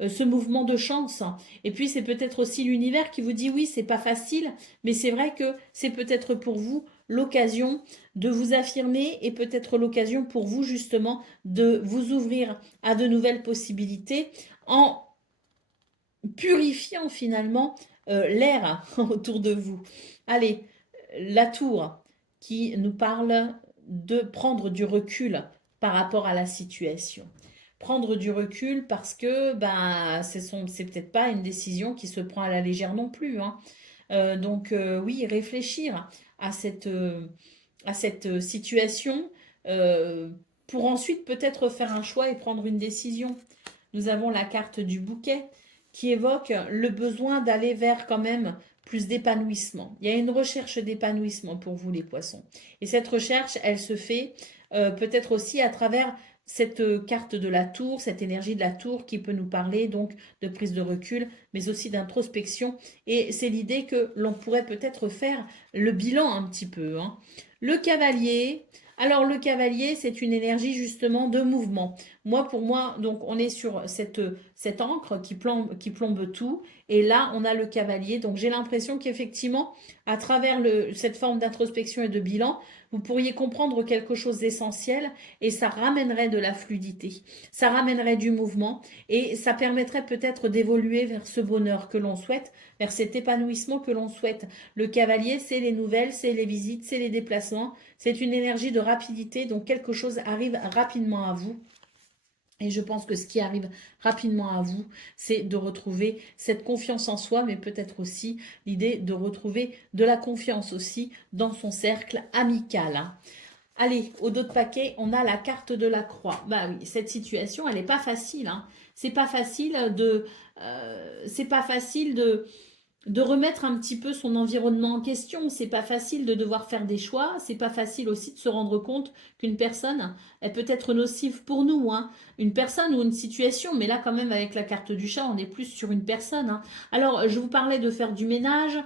ce mouvement de chance. Et puis, c'est peut-être aussi l'univers qui vous dit oui, c'est pas facile, mais c'est vrai que c'est peut-être pour vous l'occasion de vous affirmer et peut-être l'occasion pour vous justement de vous ouvrir à de nouvelles possibilités en purifiant finalement l'air autour de vous. Allez, la tour qui nous parle de prendre du recul par rapport à la situation. Prendre du recul parce que ben, c'est peut-être pas une décision qui se prend à la légère non plus. Hein. Donc oui, réfléchir à cette situation pour ensuite peut-être faire un choix et prendre une décision. Nous avons la carte du bouquet qui évoque le besoin d'aller vers quand même plus d'épanouissement. Il y a une recherche d'épanouissement pour vous les poissons. Et cette recherche, elle se fait peut-être aussi à travers cette carte de la tour, cette énergie de la tour qui peut nous parler donc de prise de recul, mais aussi d'introspection. Et c'est l'idée que l'on pourrait peut-être faire le bilan un petit peu. Hein. Le cavalier, alors le cavalier, c'est une énergie justement de mouvement. Pour moi, donc on est sur cette encre qui plombe tout. Et là, on a le cavalier. Donc j'ai l'impression qu'effectivement, à travers cette forme d'introspection et de bilan, vous pourriez comprendre quelque chose d'essentiel et ça ramènerait de la fluidité, ça ramènerait du mouvement et ça permettrait peut-être d'évoluer vers ce bonheur que l'on souhaite, vers cet épanouissement que l'on souhaite. Le cavalier, c'est les nouvelles, c'est les visites, c'est les déplacements, c'est une énergie de rapidité, donc quelque chose arrive rapidement à vous. Et je pense que ce qui arrive rapidement à vous, c'est de retrouver cette confiance en soi, mais peut-être aussi l'idée de retrouver de la confiance aussi dans son cercle amical. Hein. Allez, au dos de paquet, on a la carte de la croix. Bah oui, cette situation, elle n'est pas facile. Hein. C'est pas facile de remettre un petit peu son environnement en question. C'est pas facile de devoir faire des choix. C'est pas facile aussi de se rendre compte qu'une personne, elle peut être nocive pour nous. Hein. Une personne ou une situation, mais là quand même avec la carte du chat, on est plus sur une personne. Hein. Alors, je vous parlais de faire du ménage.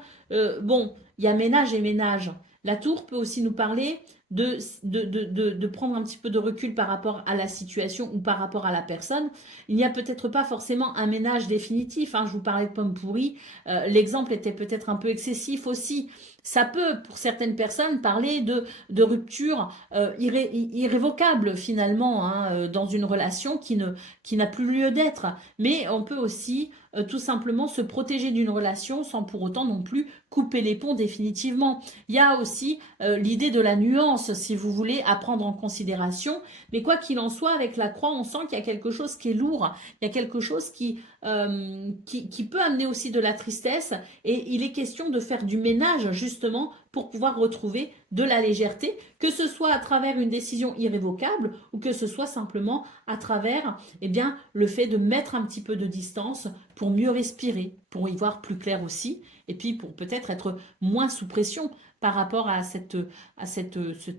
Bon, il y a ménage et ménage. La tour peut aussi nous parler de prendre un petit peu de recul par rapport à la situation ou par rapport à la personne. Il n'y a peut-être pas forcément un ménage définitif. Hein. Je vous parlais de pommes pourries. L'exemple était peut-être un peu excessif aussi. Ça peut, pour certaines personnes, parler de rupture irrévocable finalement hein, dans une relation qui n'a plus lieu d'être. Mais on peut aussi tout simplement se protéger d'une relation sans pour autant non plus couper les ponts définitivement. Il y a aussi l'idée de la nuance nuances, si vous voulez, à prendre en considération. Mais quoi qu'il en soit, avec la croix, on sent qu'il y a quelque chose qui est lourd. Il y a quelque chose qui peut amener aussi de la tristesse. Et il est question de faire du ménage, justement, pour pouvoir retrouver de la légèreté, que ce soit à travers une décision irrévocable ou que ce soit simplement à travers eh bien, le fait de mettre un petit peu de distance pour mieux respirer, pour y voir plus clair aussi, et puis pour peut-être être moins sous pression par rapport à cette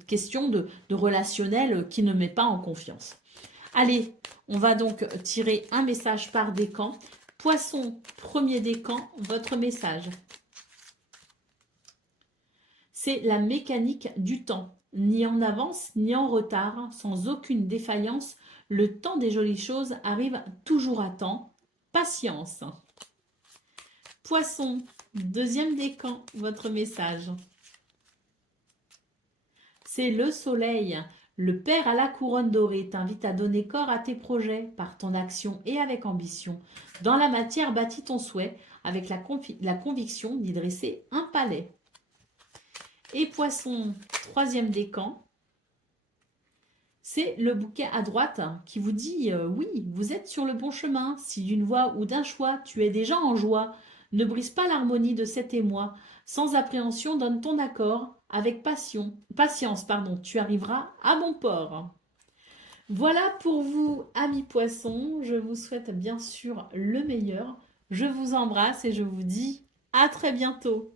question de relationnel qui ne met pas en confiance. Allez, on va donc tirer un message par décan. Poisson, premier décan, votre message. C'est la mécanique du temps. Ni en avance, ni en retard, sans aucune défaillance, le temps des jolies choses arrive toujours à temps. Patience. Poisson, deuxième décan, votre message. C'est le soleil. Le Père à la couronne dorée t'invite à donner corps à tes projets par ton action et avec ambition. Dans la matière, bâtis ton souhait avec la conviction d'y dresser un palais. Et Poisson, troisième décan, c'est le bouquet à droite qui vous dit oui, vous êtes sur le bon chemin. Si d'une voix ou d'un choix tu es déjà en joie, ne brise pas l'harmonie de cet émoi. Sans appréhension, donne ton accord. Avec patience, tu arriveras à bon port. Voilà pour vous, amis poissons. Je vous souhaite bien sûr le meilleur. Je vous embrasse et je vous dis à très bientôt.